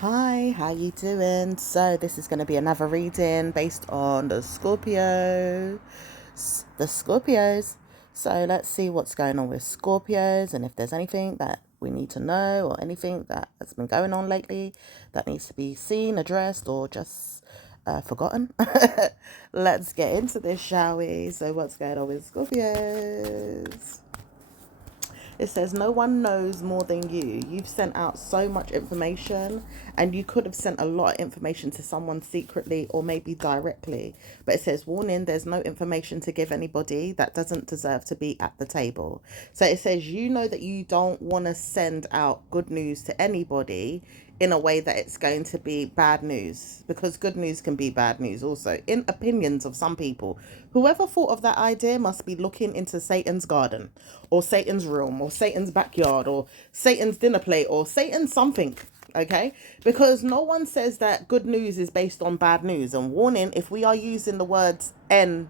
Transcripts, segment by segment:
Hi, how you doing? So this is going to be another reading based on the Scorpios. So let's see what's going on with Scorpios and if there's anything that we need to know or anything that has been going on lately that needs to be seen, addressed, or just forgotten. Let's get into this, shall we? So what's going on with Scorpios? It says, no one knows more than you. You've sent out so much information, and you could have sent a lot of information to someone secretly or maybe directly. But it says, warning, there's no information to give anybody that doesn't deserve to be at the table. So it says, you know that you don't want to send out good news to anybody in a way that it's going to be bad news, because good news can be bad news also in opinions of some people. Whoever thought of that idea must be looking into Satan's garden or Satan's room or Satan's backyard or Satan's dinner plate or Satan's something. Okay, because no one says that good news is based on bad news. And warning, if we are using the words NIGGER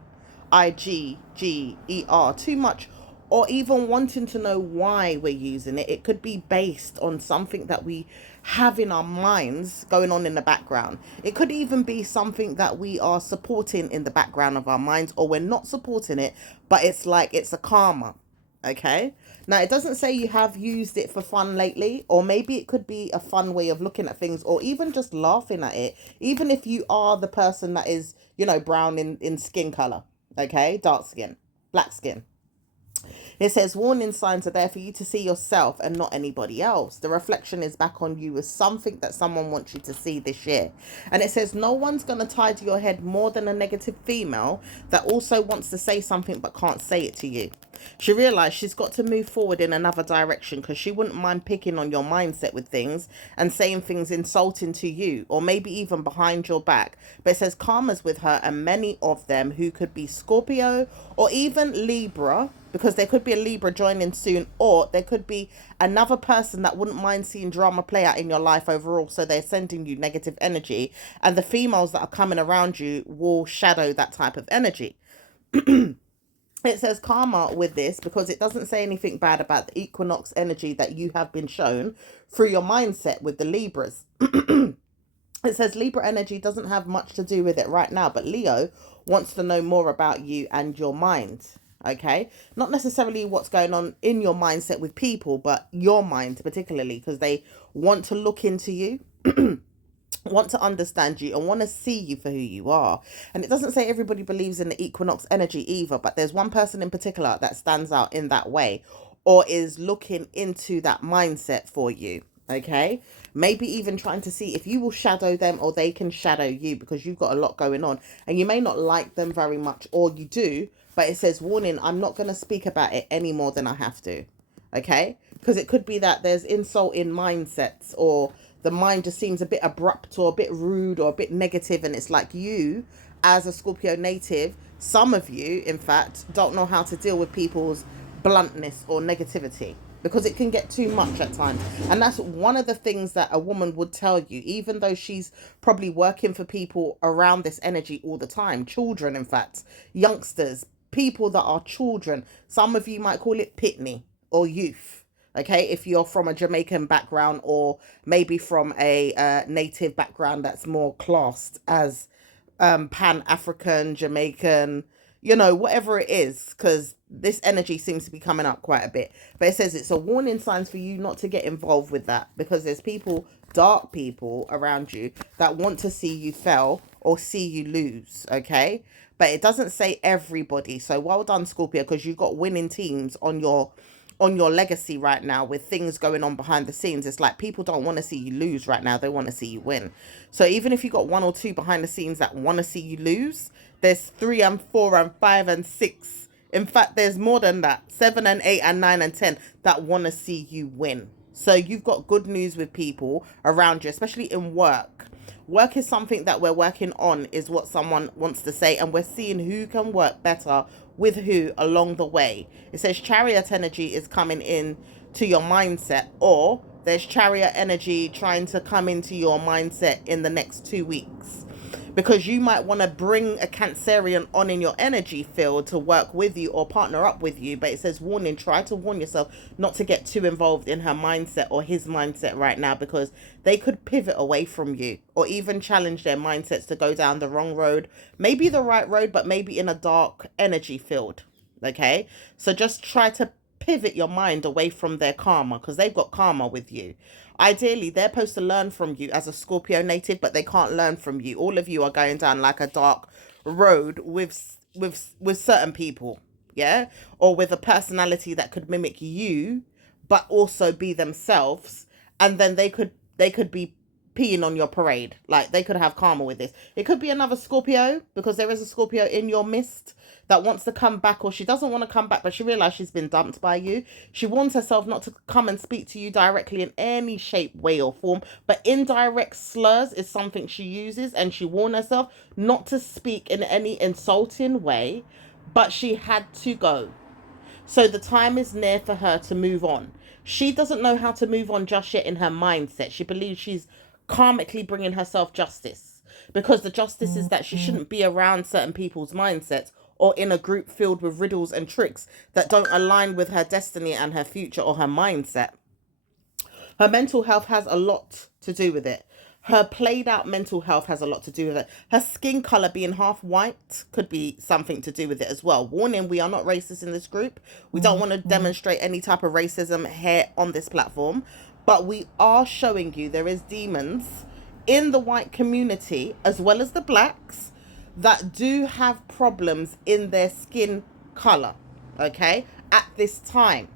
too much, or even wanting to know why we're using it, it could be based on something that we have in our minds going on in the background. It could even be something that we are supporting in the background of our minds, or we're not supporting it, but it's like it's a karma. Okay, now it doesn't say you have used it for fun lately, or maybe it could be a fun way of looking at things, or even just laughing at it, even if you are the person that is, brown in skin color. Okay, dark skin, black skin. It says warning signs are there for you to see yourself and not anybody else. The reflection is back on you as something that someone wants you to see this year. And it says no one's going to tie to your head more than a negative female that also wants to say something but can't say it to you. She realized she's got to move forward in another direction, because she wouldn't mind picking on your mindset with things and saying things insulting to you or maybe even behind your back. But it says karma's with her, and many of them who could be Scorpio or even Libra, because there could be a Libra joining soon, or there could be another person that wouldn't mind seeing drama play out in your life overall. So they're sending you negative energy, and the females that are coming around you will shadow that type of energy. It says karma with this because it doesn't say anything bad about the equinox energy that you have been shown through your mindset with the Libras. It says Libra energy doesn't have much to do with it right now, but Leo wants to know more about you and your mind. Okay, not necessarily what's going on in your mindset with people, but your mind particularly, because they want to look into you, want to understand you, and want to see you for who you are. And it doesn't say everybody believes in the equinox energy either, but there's one person in particular that stands out in that way, or is looking into that mindset for you. Okay, maybe even trying to see if you will shadow them or they can shadow you, because you've got a lot going on and you may not like them very much, or you do, but it says warning, I'm not going to speak about it any more than I have to. Okay, because it could be that there's insult in mindsets, or the mind just seems a bit abrupt or a bit rude or a bit negative, and it's like you, as a Scorpio native, some of you in fact don't know how to deal with people's bluntness or negativity, because it can get too much at times. And that's one of the things that a woman would tell you, even though she's probably working for people around this energy all the time, children, in fact, youngsters, people that are children. Some of you might call it pitney or youth. Okay, if you're from a Jamaican background, or maybe from a native background that's more classed as Pan-African, Jamaican, whatever it is, because this energy seems to be coming up quite a bit. But it says it's a warning signs for you not to get involved with that, because there's people, dark people around you that want to see you fail or see you lose. Okay, but it doesn't say everybody. So well done, Scorpio, because you've got winning teams on your legacy right now, with things going on behind the scenes. It's like people don't want to see you lose right now, they want to see you win. So even if you got one or two behind the scenes that want to see you lose, there's 3 and 4 and 5 and 6, in fact there's more than that, 7 and 8 and 9 and 10 that want to see you win. So you've got good news with people around you, especially in work. Work is something that we're working on, is what someone wants to say, and we're seeing who can work better with who along the way. It says chariot energy is coming in to your mindset, or there's chariot energy trying to come into your mindset in the next 2 weeks. because you might want to bring a Cancerian on in your energy field to work with you or partner up with you. But it says, warning, try to warn yourself not to get too involved in her mindset or his mindset right now, because they could pivot away from you or even challenge their mindsets to go down the wrong road, maybe the right road, but maybe in a dark energy field. Okay, so just try to pivot your mind away from their karma, because they've got karma with you. Ideally, they're supposed to learn from you as a Scorpio native, but they can't learn from you. All of you are going down like a dark road with certain people, yeah, or with a personality that could mimic you, but also be themselves, and then they could be peeing on your parade. Like, they could have karma with this. It could be another Scorpio, because there is a Scorpio in your midst that wants to come back, or she doesn't want to come back, but she realized she's been dumped by you. She warns herself not to come and speak to you directly in any shape, way, or form, but indirect slurs is something she uses, and she warned herself not to speak in any insulting way, but she had to go. So the time is near for her to move on. She doesn't know how to move on just yet in her mindset. She believes she's karmically bringing herself justice, because the justice is that she shouldn't be around certain people's mindsets or in a group filled with riddles and tricks that don't align with her destiny and her future or her mindset. Her mental health has a lot to do with it. Her played out mental health has a lot to do with it. Her skin color being half white could be something to do with it as well. Warning, we are not racist in this group. We don't want to demonstrate any type of racism here on this platform. But we are showing you there is demons in the white community, as well as the blacks, that do have problems in their skin color, okay, at this time.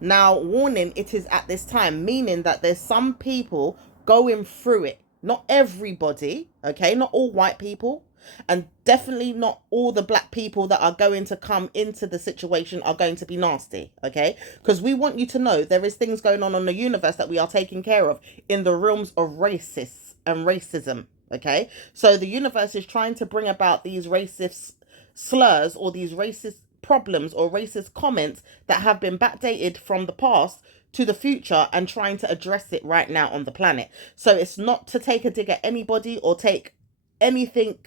Now, warning, it is at this time, meaning that there's some people going through it. Not everybody, okay, not all white people, and definitely not all the black people that are going to come into the situation are going to be nasty, okay? Because we want you to know there is things going on in the universe that we are taking care of in the realms of racists and racism, okay? So the universe is trying to bring about these racist slurs or these racist problems or racist comments that have been backdated from the past to the future, and trying to address it right now on the planet. So it's not to take a dig at anybody or take anything,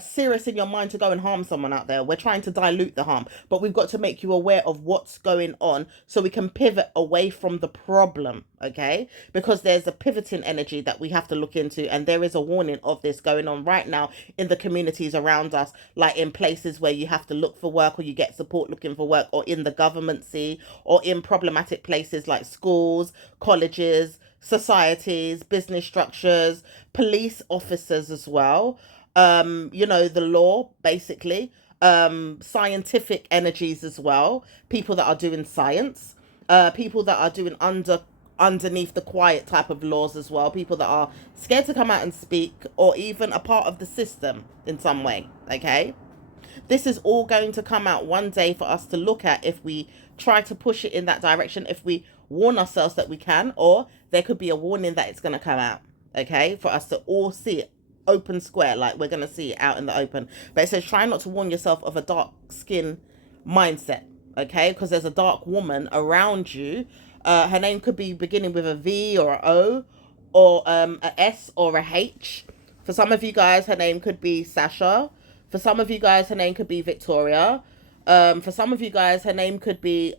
serious in your mind to go and harm someone out there. We're trying to dilute the harm, but we've got to make you aware of what's going on so we can pivot away from the problem, okay? Because there's a pivoting energy that we have to look into, and there is a warning of this going on right now in the communities around us, like in places where you have to look for work or you get support looking for work, or in the governmency, or in problematic places like schools, colleges, societies, business structures, police officers as well, the law, basically, scientific energies as well, people that are doing science, people that are doing underneath the quiet type of laws as well, people that are scared to come out and speak, or even a part of the system in some way, okay? This is all going to come out one day for us to look at if we try to push it in that direction, if we warn ourselves that we can, or there could be a warning that it's going to come out, okay, for us to all see it open square, like we're going to see it out in the open. But it says try not to warn yourself of a dark skin mindset, okay, because there's a dark woman around you. Her name could be beginning with a V or a O, or a S or a H. For some of you guys, her name could be Sasha. For some of you guys, her name could be Victoria. For some of you guys, her name could be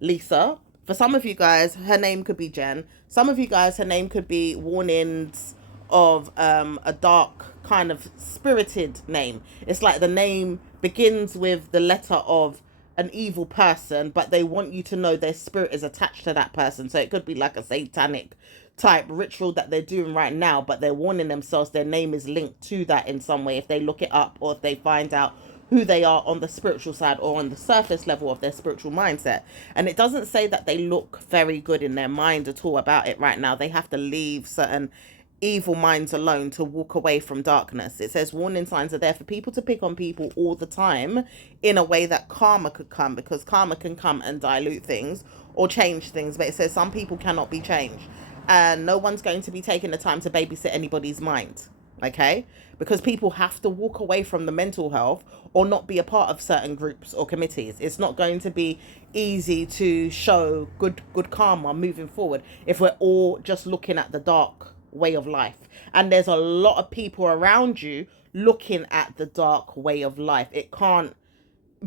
Lisa. For some of you guys, her name could be Jen. Some of you guys, her name could be warnings of a dark kind of spirited name. It's like the name begins with the letter of an evil person, but they want you to know their spirit is attached to that person. So it could be like a satanic type ritual that they're doing right now, but they're warning themselves their name is linked to that in some way if they look it up, or if they find out who they are on the spiritual side or on the surface level of their spiritual mindset. And it doesn't say that they look very good in their mind at all about it right now. They have to leave certain evil minds alone to walk away from darkness. It says warning signs are there for people to pick on people all the time in a way that karma could come, because karma can come and dilute things or change things. But it says some people cannot be changed, and no one's going to be taking the time to babysit anybody's mind, okay? Because people have to walk away from the mental health or not be a part of certain groups or committees. It's not going to be easy to show good karma moving forward if we're all just looking at the dark way of life. And there's a lot of people around you looking at the dark way of life. It can't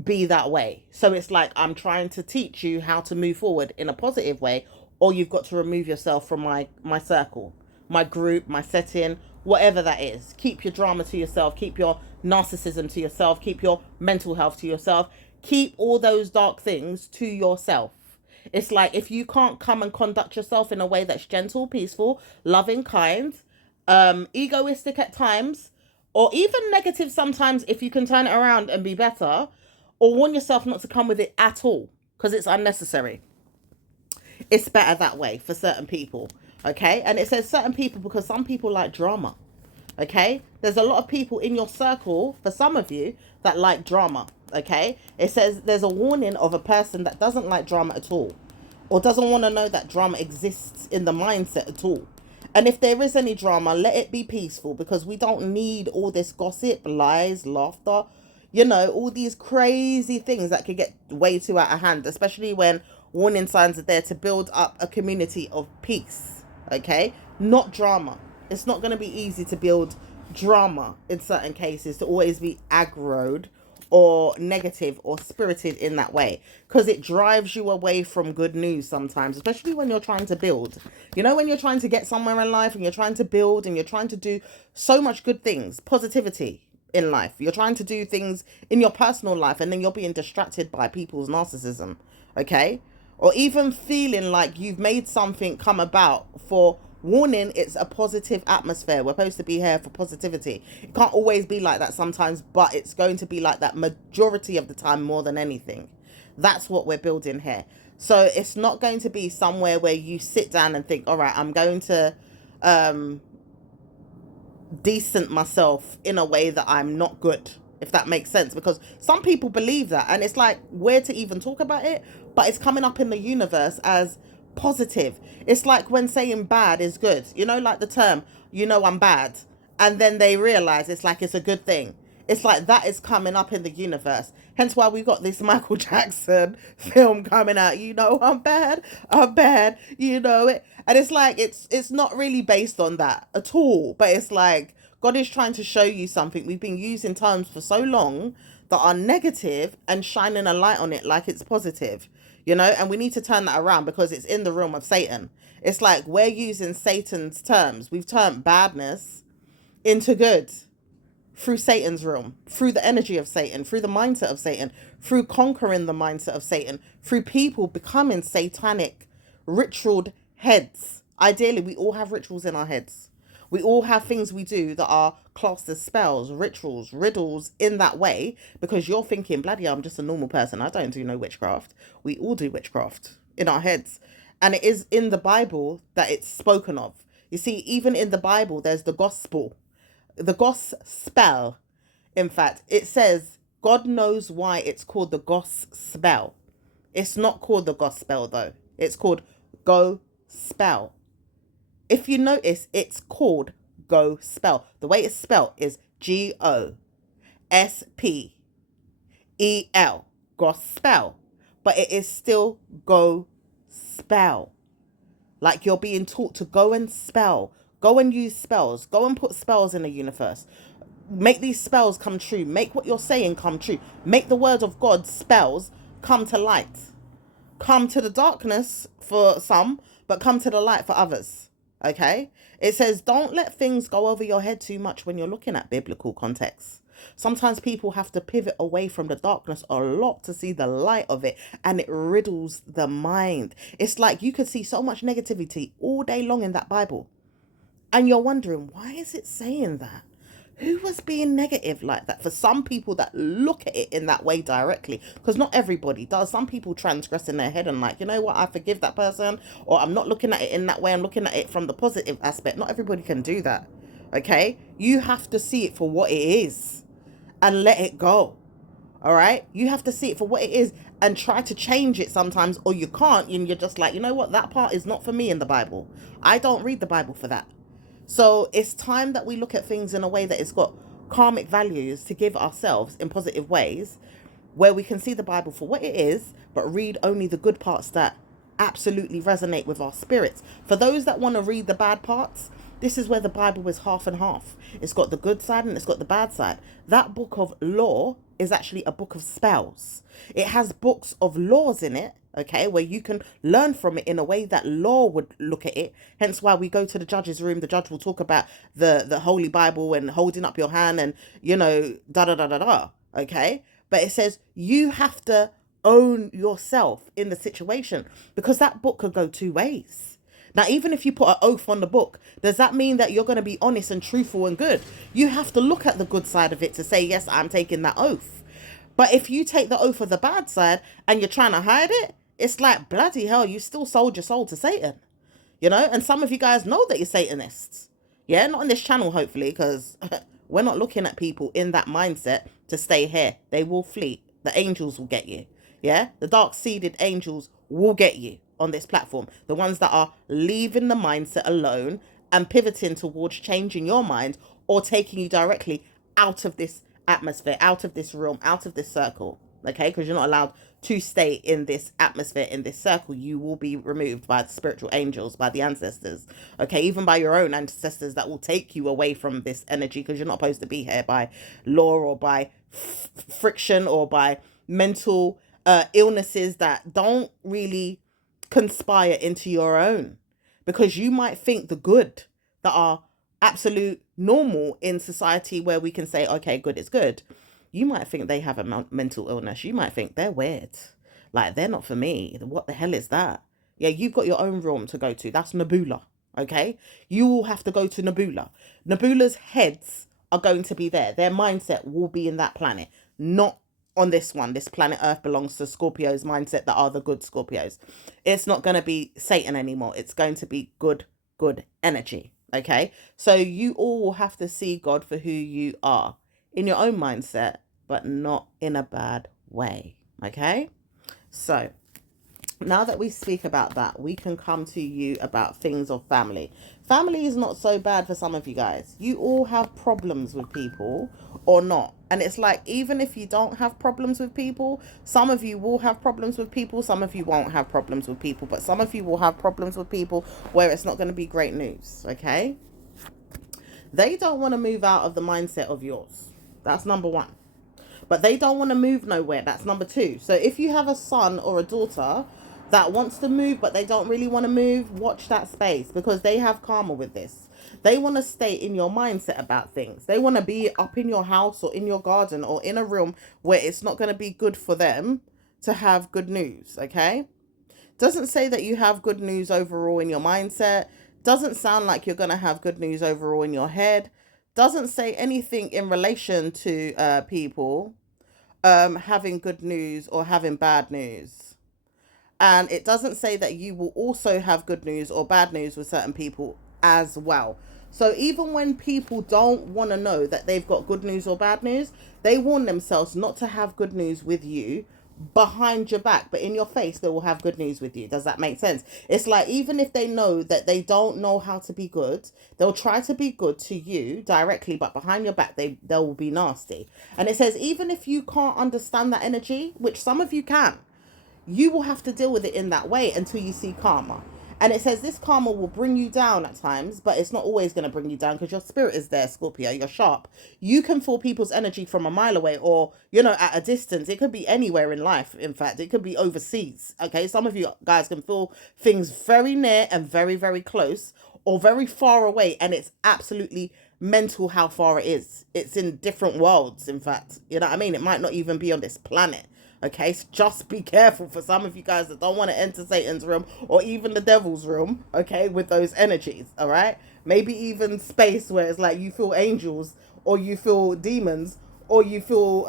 be that way. So it's like, I'm trying to teach you how to move forward in a positive way, or you've got to remove yourself from my circle, my group, my setting, whatever that is. Keep your drama to yourself, keep your narcissism to yourself, keep your mental health to yourself, keep all those dark things to yourself. It's like, if you can't come and conduct yourself in a way that's gentle, peaceful, loving, kind, egoistic at times, or even negative sometimes, if you can turn it around and be better, or warn yourself not to come with it at all, because it's unnecessary. It's better that way for certain people. Okay. And it says certain people because some people like drama. Okay. There's a lot of people in your circle, for some of you, that like drama. Okay. It says there's a warning of a person that doesn't like drama at all, or doesn't want to know that drama exists in the mindset at all. And if there is any drama, let it be peaceful, because we don't need all this gossip, lies, laughter, all these crazy things that could get way too out of hand, especially when warning signs are there to build up a community of peace. Okay. Not drama. It's not going to be easy to build drama in certain cases, to always be aggroed or negative or spirited in that way, because it drives you away from good news sometimes, especially when you're trying to build. When you're trying to get somewhere in life and you're trying to build and you're trying to do so much good things, positivity in life, you're trying to do things in your personal life, and then you're being distracted by people's narcissism. Okay. Or even feeling like you've made something come about for warning. It's a positive atmosphere. We're supposed to be here for positivity. It can't always be like that sometimes, but it's going to be like that majority of the time, more than anything. That's what we're building here. So it's not going to be somewhere where you sit down and think, all right, I'm going to decent myself in a way that I'm not good, if that makes sense, because some people believe that, and it's like, where to even talk about it, but it's coming up in the universe as positive. It's like when saying bad is good, like the term, I'm bad, and then they realize it's like it's a good thing. It's like that is coming up in the universe. Hence why we've got this Michael Jackson film coming out. I'm bad, it. And it's like, it's not really based on that at all. But it's like, God is trying to show you something. We've been using terms for so long that are negative and shining a light on it like it's positive, and we need to turn that around, because it's in the realm of Satan. It's like we're using Satan's terms. We've turned badness into good through Satan's realm, through the energy of Satan, through the mindset of Satan, through conquering the mindset of Satan, through people becoming satanic, ritualed heads. Ideally, we all have rituals in our heads. We all have things we do that are classed as spells, rituals, riddles in that way, because you're thinking, bloody hell, I'm just a normal person. I don't do no witchcraft. We all do witchcraft in our heads. And it is in the Bible that it's spoken of. You see, even in the Bible, there's the gospel. The gospel, in fact, it says, God knows why it's called the gospel. It's not called the gospel, though. It's called go spell. If you notice, it's called go spell. The way it's spelled is GOSPEL, gospel. But it is still go spell. Like you're being taught to go and spell. Go and use spells. Go and put spells in the universe. Make these spells come true. Make what you're saying come true. Make the word of God spells come to light. Come to the darkness for some, but come to the light for others. Okay? It says, don't let things go over your head too much when you're looking at biblical contexts. Sometimes people have to pivot away from the darkness a lot to see the light of it, and it riddles the mind. It's like you could see so much negativity all day long in that Bible. And you're wondering, why is it saying that? Who was being negative like that? For some people that look at it in that way directly, because not everybody does. Some people transgress in their head and like, you know what, I forgive that person, or I'm not looking at it in that way. I'm looking at it from the positive aspect. Not everybody can do that. Okay? You have to see it for what it is and let it go. All right? You have to see it for what it is and try to change it sometimes, or you can't. And you're just like, you know what, that part is not for me in the Bible. I don't read the Bible for that. So it's time that we look at things in a way that it's got karmic values to give ourselves in positive ways, where we can see the Bible for what it is, but read only the good parts that absolutely resonate with our spirits. For those that want to read the bad parts, This is where the Bible is half and half. It's got the good side and it's got the bad side. That book of law is actually a book of spells. It has books of laws in it, okay, where you can learn from it in a way that law would look at it. Hence why we go to the judge's room. The judge will talk about the Holy Bible and holding up your hand and, da da da da da, okay? But it says you have to own yourself in the situation, because that book could go two ways. Now, even if you put an oath on the book, does that mean that you're going to be honest and truthful and good? You have to look at the good side of it to say, yes, I'm taking that oath. But if you take the oath of the bad side and you're trying to hide it, it's like, bloody hell, you still sold your soul to Satan. And some of you guys know that you're Satanists. Yeah, not on this channel, hopefully, because we're not looking at people in that mindset to stay here. They will flee. The angels will get you. Yeah, the dark-seeded angels will get you on this platform. The ones that are leaving the mindset alone and pivoting towards changing your mind or taking you directly out of this atmosphere, out of this realm, out of this circle. Okay, because you're not allowed to stay in this atmosphere, in this circle. You will be removed by the spiritual angels, by the ancestors. Okay, even by your own ancestors that will take you away from this energy, because you're not supposed to be here by law or by friction or by mental illnesses that don't really conspire into your own, because you might think the good that are absolute normal in society, where we can say, okay, good is good. You might think they have a mental illness. You might think they're weird. Like, they're not for me. What the hell is that? Yeah, you've got your own realm to go to. That's Nebula, okay? You will have to go to Nebula. Nebula's heads are going to be there. Their mindset will be in that planet, not on this one. This planet Earth belongs to Scorpio's mindset that are the good Scorpios. It's not going to be Satan anymore. It's going to be good energy, okay? So you all will have to see God for who you are in your own mindset, but not in a bad way, okay? So now that we speak about that, we can come to you about things of family. Family is not so bad for some of you guys. You all have problems with people or not. And it's like, even if you don't have problems with people, some of you will have problems with people. Some of you won't have problems with people. But some of you will have problems with people where it's not going to be great news, okay? They don't want to move out of the mindset of yours. That's number one. But they don't want to move nowhere. That's number two. So if you have a son or a daughter that wants to move, but they don't really want to move, watch that space, because they have karma with this. They want to stay in your mindset about things. They want to be up in your house or in your garden or in a room where it's not going to be good for them to have good news, okay? Doesn't say that you have good news overall in your mindset. Doesn't sound like you're going to have good news overall in your head. Doesn't say anything in relation to people having good news or having bad news. And it doesn't say that you will also have good news or bad news with certain people as well. So even when people don't want to know that they've got good news or bad news, they warn themselves not to have good news with you behind your back, but in your face they will have good news with you. Does that make sense? It's like, even if they know that they don't know how to be good, they'll try to be good to you directly, but behind your back they will be nasty. And it says, even if you can't understand that energy, which some of you can, you will have to deal with it in that way until you see karma. And it says this karma will bring you down at times, but it's not always going to bring you down, because your spirit is there, Scorpio. You're sharp. You can feel people's energy from a mile away, or, at a distance. It could be anywhere in life. In fact, it could be overseas. Okay. Some of you guys can feel things very near and very, very close, or very far away. And it's absolutely mental how far it is. It's in different worlds. In fact, you know what I mean? It might not even be on this planet. Okay, so just be careful for some of you guys that don't want to enter Satan's room or even the devil's room, okay, with those energies, all right? Maybe even space where it's like you feel angels, or you feel demons, or you feel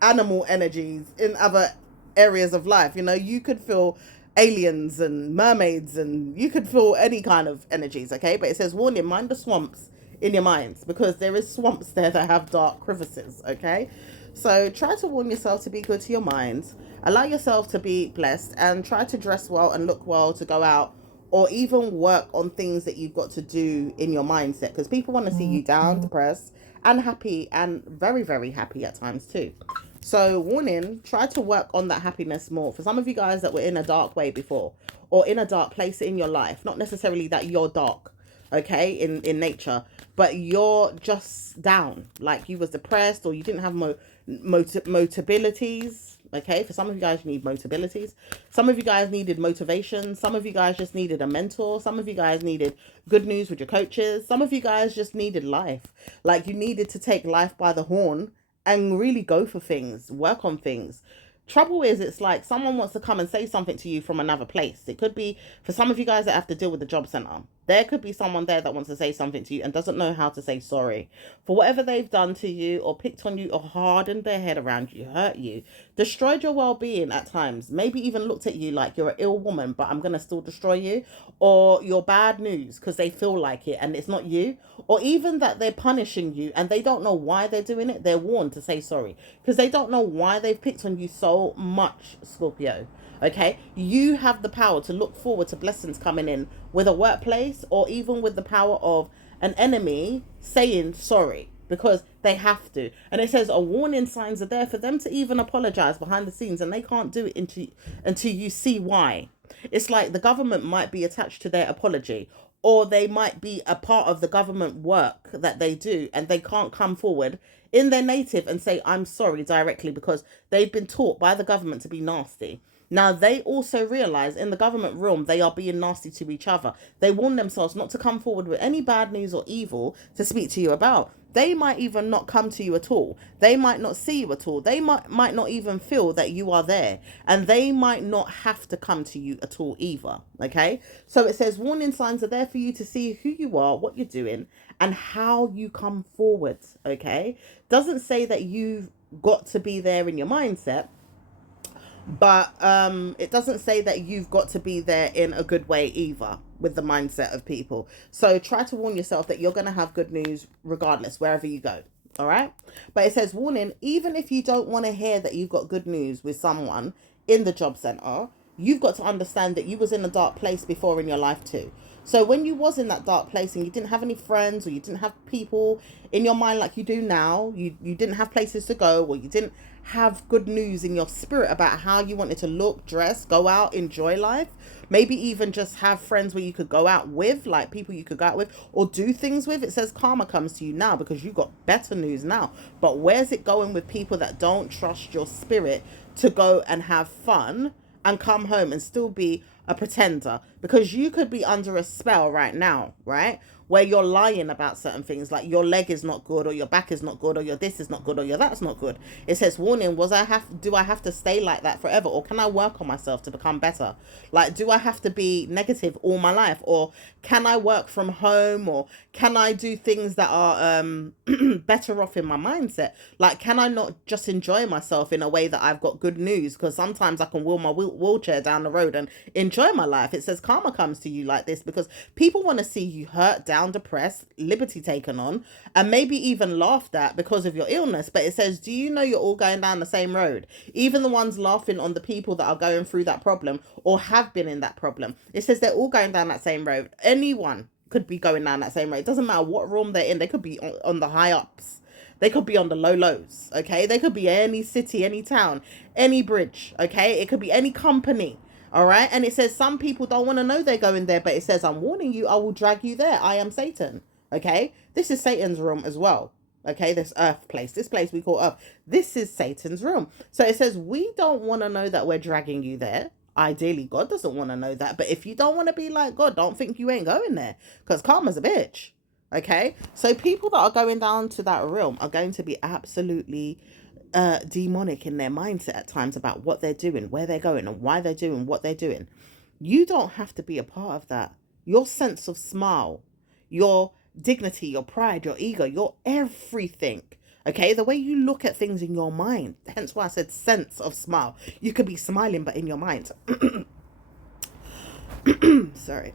animal energies in other areas of life. You could feel aliens and mermaids, and you could feel any kind of energies, okay? But it says, warning, mind the swamps in your minds, because there is swamps there that have dark crevices, okay? So try to warn yourself to be good to your minds. Allow yourself to be blessed, and try to dress well and look well to go out, or even work on things that you've got to do in your mindset, because people want to see you down, depressed, and happy, and very, very happy at times too. So warning, try to work on that happiness more. For some of you guys that were in a dark way before, or in a dark place in your life, not necessarily that you're dark, okay, in nature, but you're just down, like you was depressed, or you didn't have motabilities. Okay, for some of you guys, you need motabilities. Some of you guys needed motivation. Some of you guys just needed a mentor. Some of you guys needed good news with your coaches. Some of you guys just needed life. Like, you needed to take life by the horn and really go for things, work on things. Trouble is, it's like someone wants to come and say something to you from another place. It could be for some of you guys that have to deal with the job center. There could be someone there that wants to say something to you and doesn't know how to say sorry for whatever they've done to you, or picked on you, or hardened their head around you, hurt you, destroyed your well-being at times, maybe even looked at you like you're an ill woman, but I'm going to still destroy you, or you're bad news because they feel like it and it's not you, or even that they're punishing you and they don't know why they're doing it. They're warned to say sorry because they don't know why they've picked on you so much, Scorpio. Okay, you have the power to look forward to blessings coming in with a workplace, or even with the power of an enemy saying sorry because they have to. And it says a warning signs are there for them to even apologize behind the scenes, and they can't do it until you see why. It's like the government might be attached to their apology, or they might be a part of the government work that they do, and they can't come forward in their native and say I'm sorry directly because they've been taught by the government to be nasty. Now, they also realize in the government realm, they are being nasty to each other. They warn themselves not to come forward with any bad news or evil to speak to you about. They might even not come to you at all. They might not see you at all. They might not even feel that you are there. And they might not have to come to you at all either. Okay? So it says warning signs are there for you to see who you are, what you're doing, and how you come forward. Okay? Doesn't say that you've got to be there in your mindset, but it doesn't say that you've got to be there in a good way either with the mindset of people. So try to warn yourself that you're going to have good news regardless, wherever you go. All right. But it says warning, even if you don't want to hear that you've got good news with someone in the job center, you've got to understand that you was in a dark place before in your life too. So when you was in that dark place and you didn't have any friends, or you didn't have people in your mind like you do now, you didn't have places to go, or you didn't have good news in your spirit about how you wanted to look, dress, go out, enjoy life, maybe even just have friends where you could go out with, like people you could go out with or do things with. It says karma comes to you now because you got better news now. But where's it going with people that don't trust your spirit to go and have fun and come home and still be a pretender? Because you could be under a spell right now, right? Where you're lying about certain things, like your leg is not good, or your back is not good, or your this is not good, or your that's not good. It says warning, do I have to stay like that forever, or can I work on myself to become better? Like, do I have to be negative all my life, or can I work from home, or can I do things that are better off in my mindset? Like, can I not just enjoy myself in a way that I've got good news? Because sometimes I can wheel my wheelchair down the road and enjoy my life. It says karma comes to you like this because people want to see you hurt, down, depressed, liberty taken on, and maybe even laughed at because of your illness. But it says, do you know you're all going down the same road? Even the ones laughing on the people that are going through that problem or have been in that problem. It says they're all going down that same road. Anyone could be going down that same road. It doesn't matter what room they're in. They could be on the high ups. They could be on the low lows. Okay. They could be any city, any town, any bridge. Okay. It could be any company. All right. And it says some people don't want to know they're going there, but it says, I'm warning you, I will drag you there. I am Satan. Okay. This is Satan's room as well. Okay. This earth place, this place we call earth. This is Satan's room. So it says, we don't want to know that we're dragging you there. Ideally, God doesn't want to know that. But if you don't want to be like God, don't think you ain't going there, because karma's a bitch. Okay. So people that are going down to that realm are going to be absolutely demonic in their mindset at times about what they're doing, where they're going, and why they're doing what they're doing. You don't have to be a part of that. Your sense of smile, your dignity, your pride, your ego, your everything. Okay, the way you look at things in your mind. Hence why I said sense of smile. You could be smiling, but in your mind. Sorry.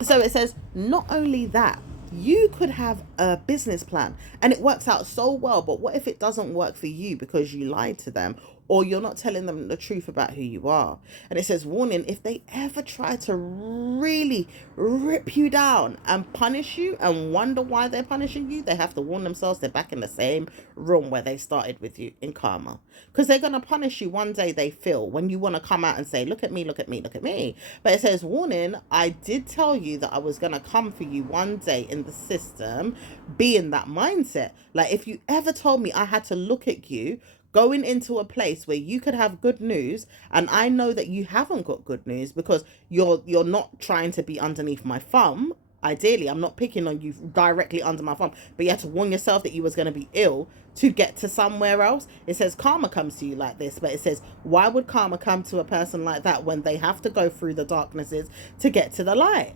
So it says, not only that, you could have a business plan and it works out so well, but what if it doesn't work for you because you lied to them, or you're not telling them the truth about who you are. And it says, warning, if they ever try to really rip you down and punish you and wonder why they're punishing you, they have to warn themselves they're back in the same room where they started with you in karma. Because they're going to punish you one day, they feel, when you want to come out and say, look at me, look at me, look at me. But it says, warning, I did tell you that I was going to come for you one day in the system. Be in that mindset. Like, if you ever told me I had to look at you going into a place where you could have good news, and I know that you haven't got good news because you're not trying to be underneath my thumb. Ideally, I'm not picking on you directly under my thumb, but you had to warn yourself that you was going to be ill to get to somewhere else. It says karma comes to you like this, but it says, why would karma come to a person like that when they have to go through the darknesses to get to the light?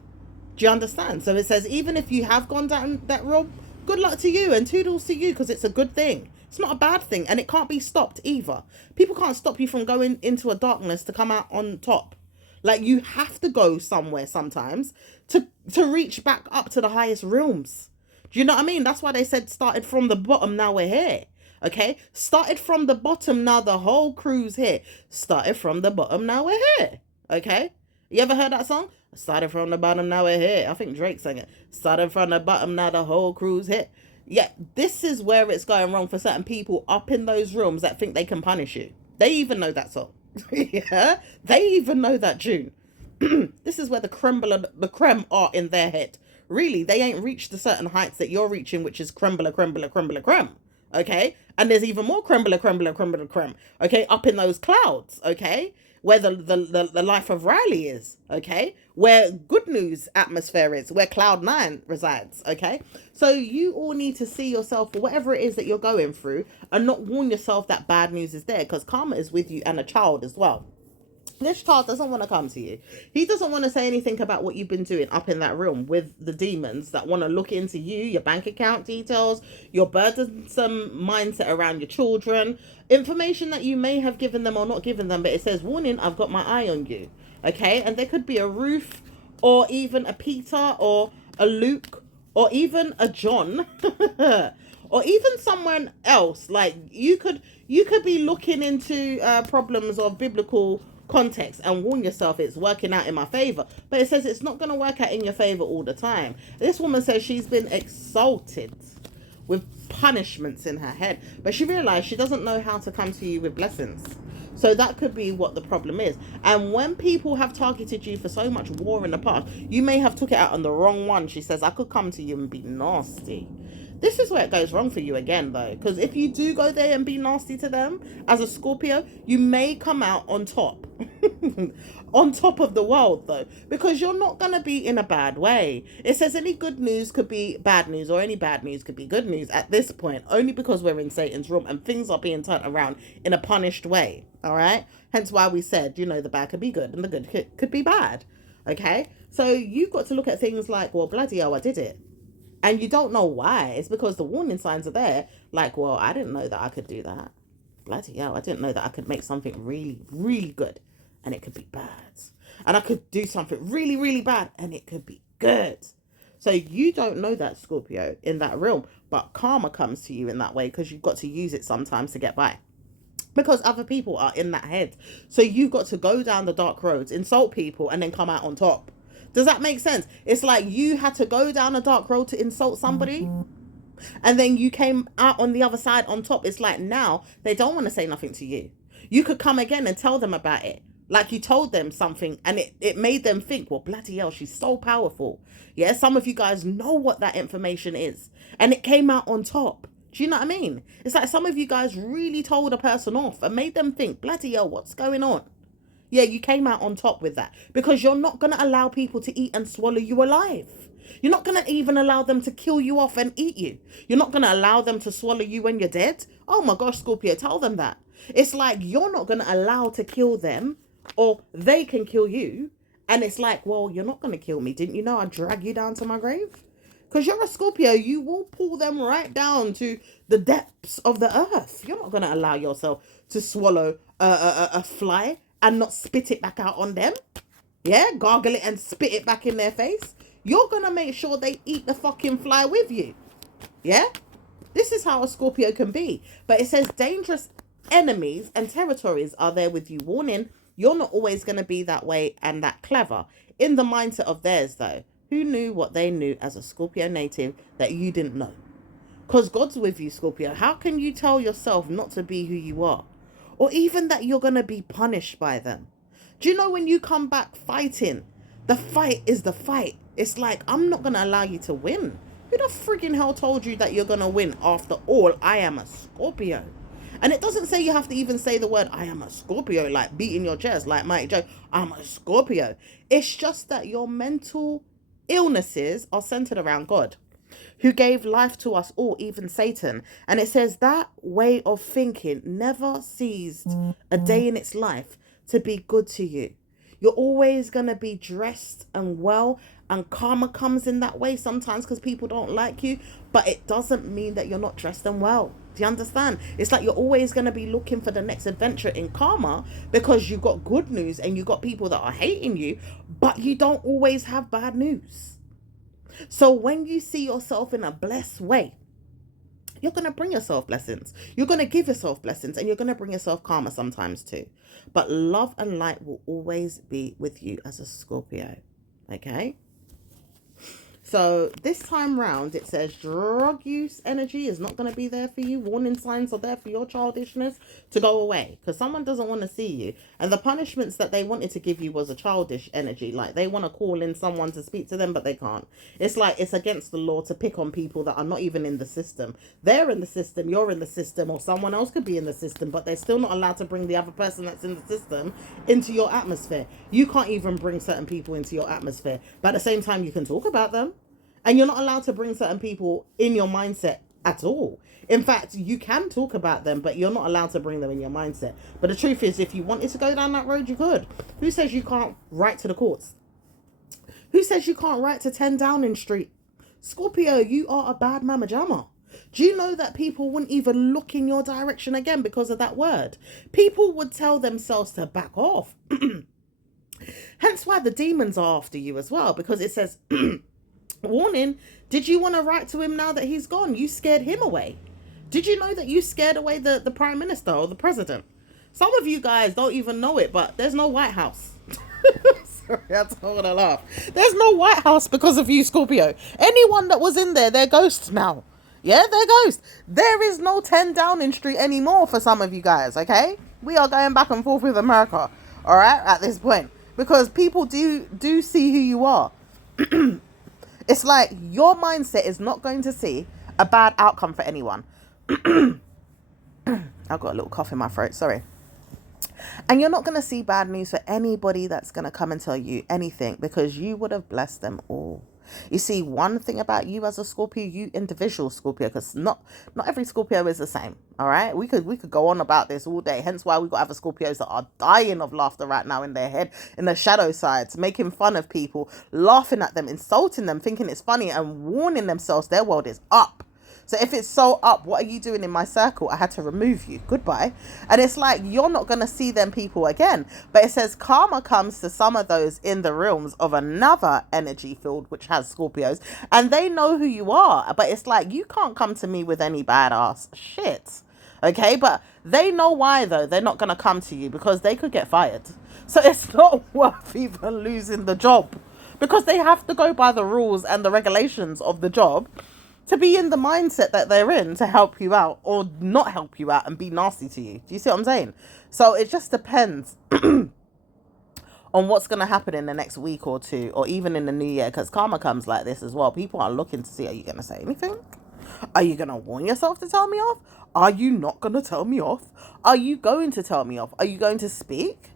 Do you understand? So it says, even if you have gone down that road, good luck to you and toodles to you, because it's a good thing. It's not a bad thing, and it can't be stopped either. People can't stop you from going into a darkness to come out on top. Like, you have to go somewhere sometimes to reach back up to the highest realms. Do you know what I mean? That's why they said started from the bottom, now we're here. Okay? Started from the bottom, now the whole crew's here. Started from the bottom, now we're here. Okay? You ever heard that song? Started from the bottom, now we're here. I think Drake sang it. Started from the bottom, now the whole crew's here. Yeah, this is where it's going wrong for certain people up in those rooms that think they can punish you. They even know that song. Yeah, they even know that tune. This is where the creme are in their head. Really, they ain't reached the certain heights that you're reaching, which is creme. Okay, and there's even more creme. Okay, up in those clouds. Okay, where the life of Riley is. Okay, where good news atmosphere is, where cloud 9 resides. Okay, so you all need to see yourself for whatever it is that you're going through, and not warn yourself that bad news is there, because karma is with you, and a child as well. This child doesn't want to come to you. He doesn't want to say anything about what you've been doing up in that room with the demons that want to look into you, your bank account details, your burdensome mindset around your children, information that you may have given them or not given them. But it says, warning, I've got my eye on you. Okay? And there could be a Ruth, or even a Peter, or a Luke, or even a John, or even someone else. Like, you could be looking into problems of biblical context and warn yourself it's working out in my favor, but it says it's not going to work out in your favor all the time. This woman says she's been exalted with punishments in her head, but she realized she doesn't know how to come to you with blessings. So that could be what the problem is. And when people have targeted you for so much war in the past, you may have took it out on the wrong one. She says, I could come to you and be nasty. This is where it goes wrong for you again, though, because if you do go there and be nasty to them as a Scorpio, you may come out on top. On top of the world, though, because you're not going to be in a bad way. It says any good news could be bad news, or any bad news could be good news at this point, only because we're in Satan's room and things are being turned around in a punished way. All right? Hence why we said, the bad could be good and the good could be bad. Okay? So you've got to look at things like, well, bloody hell, I did it. And you don't know why. It's because the warning signs are there. Like, well, I didn't know that I could do that. Bloody hell, I didn't know that I could make something really, really good, and it could be bad. And I could do something really, really bad, and it could be good. So you don't know that, Scorpio, in that realm. But karma comes to you in that way, because you've got to use it sometimes to get by. Because other people are in that head. So you've got to go down the dark roads, insult people, and then come out on top. Does that make sense? It's like you had to go down a dark road to insult somebody, and then you came out on the other side on top. It's like now they don't want to say nothing to you. You could come again and tell them about it. Like you told them something, and it made them think, well, bloody hell, she's so powerful. Yeah, some of you guys know what that information is. And it came out on top. Do you know what I mean? It's like some of you guys really told a person off and made them think, bloody hell, what's going on? Yeah, you came out on top with that, because you're not going to allow people to eat and swallow you alive. You're not going to even allow them to kill you off and eat you. You're not going to allow them to swallow you when you're dead. Oh my gosh, Scorpio, tell them that. It's like you're not going to allow to kill them, or they can kill you. And it's like, well, you're not going to kill me. Didn't you know I'd drag you down to my grave? Because you're a Scorpio, you will pull them right down to the depths of the earth. You're not going to allow yourself to swallow a fly and not spit it back out on them. Yeah, gargle it and spit it back in their face. You're going to make sure they eat the fucking fly with you. Yeah? This is how a Scorpio can be. But it says dangerous enemies and territories are there with you, warning you're not always going to be that way and that clever. In the mindset of theirs, though, who knew what they knew as a Scorpio native that you didn't know? Because God's with you, Scorpio. How can you tell yourself not to be who you are? Or even that you're going to be punished by them? Do you know when you come back fighting, the fight is the fight. It's like, I'm not going to allow you to win. Who the friggin' hell told you that you're going to win? After all, I am a Scorpio. And it doesn't say you have to even say the word, I am a Scorpio, like beating your chest, like Mike Joe, I'm a Scorpio. It's just that your mental illnesses are centered around God, who gave life to us all, even Satan. And it says that way of thinking never ceased a day in its life to be good to you. You're always going to be dressed and well, and karma comes in that way sometimes because people don't like you, but it doesn't mean that you're not dressed and well. Do you understand? It's like you're always going to be looking for the next adventure in karma because you've got good news and you've got people that are hating you, but you don't always have bad news. So when you see yourself in a blessed way, you're going to bring yourself blessings. You're going to give yourself blessings, and you're going to bring yourself karma sometimes too. But love and light will always be with you as a Scorpio. Okay? So this time round, it says drug use energy is not going to be there for you. Warning signs are there for your childishness to go away because someone doesn't want to see you. And the punishments that they wanted to give you was a childish energy. Like they want to call in someone to speak to them, but they can't. It's like it's against the law to pick on people that are not even in the system. They're in the system, you're in the system, or someone else could be in the system, but they're still not allowed to bring the other person that's in the system into your atmosphere. You can't even bring certain people into your atmosphere, but at the same time, you can talk about them. And you're not allowed to bring certain people in your mindset at all. In fact, you can talk about them, but you're not allowed to bring them in your mindset. But the truth is, if you wanted to go down that road, you could. Who says you can't write to the courts? Who says you can't write to 10 Downing Street? Scorpio, you are a bad mama jamma. Do you know that people wouldn't even look in your direction again because of that word? People would tell themselves to back off. Hence why the demons are after you as well, because it says... warning, did you want to write to him now that he's gone? You scared him away. Did you know that you scared away the prime minister or the president? Some of you guys don't even know it, but there's no White House. Sorry, I don't want to laugh. There's no White House because of you, Scorpio. Anyone that was in there, they're ghosts now. Yeah, they're ghosts. There is no 10 Downing Street anymore for some of you guys, okay? We are going back and forth with America, all right, at this point. Because people do see who you are. It's like your mindset is not going to see a bad outcome for anyone. I've got a little cough in my throat, sorry. And you're not going to see bad news for anybody that's going to come and tell you anything because you would have blessed them all. You see, one thing about you as a Scorpio, you individual Scorpio, because not every Scorpio is the same, all right? We could go on about this all day, hence why we've got other Scorpios that are dying of laughter right now in their head, in the shadow sides, making fun of people, laughing at them, insulting them, thinking it's funny, and warning themselves their world is up. So if it's so up, what are you doing in my circle? I had to remove you. Goodbye. And it's like, you're not going to see them people again. But it says karma comes to some of those in the realms of another energy field, which has Scorpios. And they know who you are. But it's like, you can't come to me with any badass shit. Okay? But they know why, though. They're not going to come to you because they could get fired. So it's not worth even losing the job. Because they have to go by the rules and the regulations of the job to be in the mindset that they're in to help you out or not help you out and be nasty to you. Do you see what I'm saying? So it just depends on what's going to happen in the next week or two, or even in the new year, because karma comes like this as well. People are looking to see, are you going to say anything? Are you going to warn yourself to tell me off? Are you not going to tell me off? Are you going to tell me off? Are you going to speak?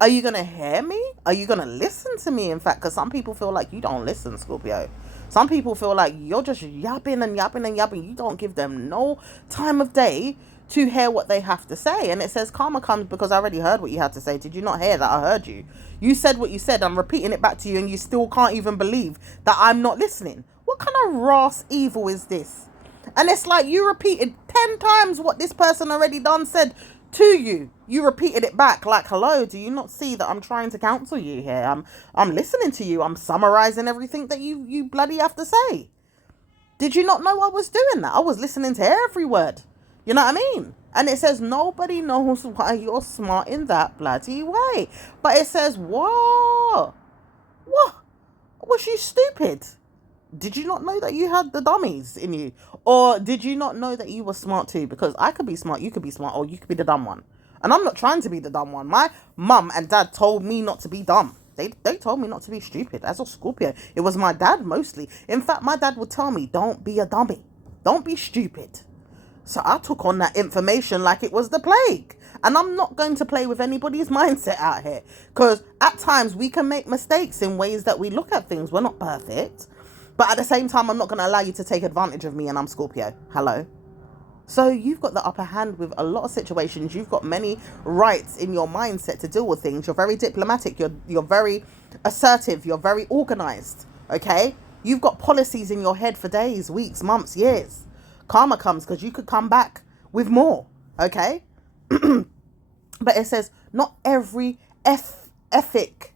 Are you going to hear me? Are you going to listen to me? In fact, because some people feel like you don't listen, Scorpio. Some people feel like you're just yapping and yapping and yapping. You don't give them no time of day to hear what they have to say. And it says karma comes because I already heard what you had to say. Did you not hear that? I heard you. You said what you said. I'm repeating it back to you and you still can't even believe that I'm not listening. What kind of rash evil is this? And it's like you repeated 10 times what this person already done said to you. You repeated it back like, hello, do you not see that I'm trying to counsel you here? I'm listening to you. I'm summarizing everything that you bloody have to say. Did you not know I was doing that? I was listening to every word. You know what I mean? And it says nobody knows why you're smart in that bloody way. But it says, what? What? Was you stupid? Did you not know that you had the dummies in you? Or did you not know that you were smart too? Because I could be smart, you could be smart, or you could be the dumb one. And I'm not trying to be the dumb one. My mum and dad told me not to be dumb. They told me not to be stupid. As a Scorpio, it was my dad mostly. In fact, my dad would tell me, don't be a dummy. Don't be stupid. So I took on that information like it was the plague. And I'm not going to play with anybody's mindset out here. Because at times we can make mistakes in ways that we look at things. We're not perfect. But at the same time, I'm not going to allow you to take advantage of me, and I'm Scorpio. Hello. So you've got the upper hand with a lot of situations. You've got many rights in your mindset to deal with things. You're very diplomatic. You're very assertive. You're very organized. Okay? You've got policies in your head for days, weeks, months, years. Karma comes because you could come back with more. Okay? But it says not every ethic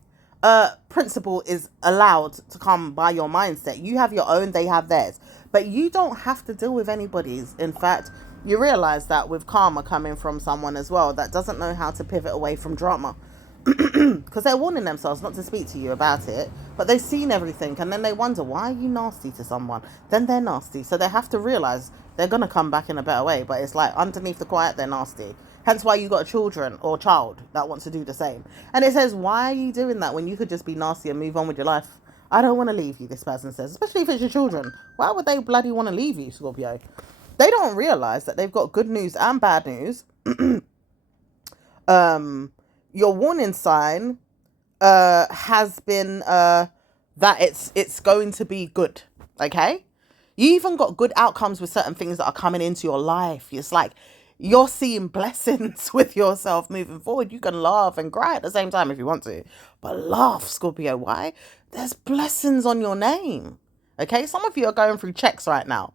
principle is allowed to come by your mindset. You have your own, they have theirs. But you don't have to deal with anybody's. In fact, you realize that with karma coming from someone as well that doesn't know how to pivot away from drama. Because they're warning themselves not to speak to you about it, but they've seen everything, and then they wonder, why are you nasty to someone? Then they're nasty. So they have to realize they're going to come back in a better way. But it's like underneath the quiet, they're nasty. Hence why you got a children or child that wants to do the same. And it says, why are you doing that when you could just be nasty and move on with your life? I don't want to leave you, this person says. Especially if it's your children. Why would they bloody want to leave you, Scorpio? They don't realize that they've got good news and bad news. Your warning sign has been that it's going to be good. Okay? You even got good outcomes with certain things that are coming into your life. It's like you're seeing blessings with yourself moving forward. You can laugh and cry at the same time if you want to. But laugh, Scorpio. Why? There's blessings on your name. Okay? Some of you are going through checks right now.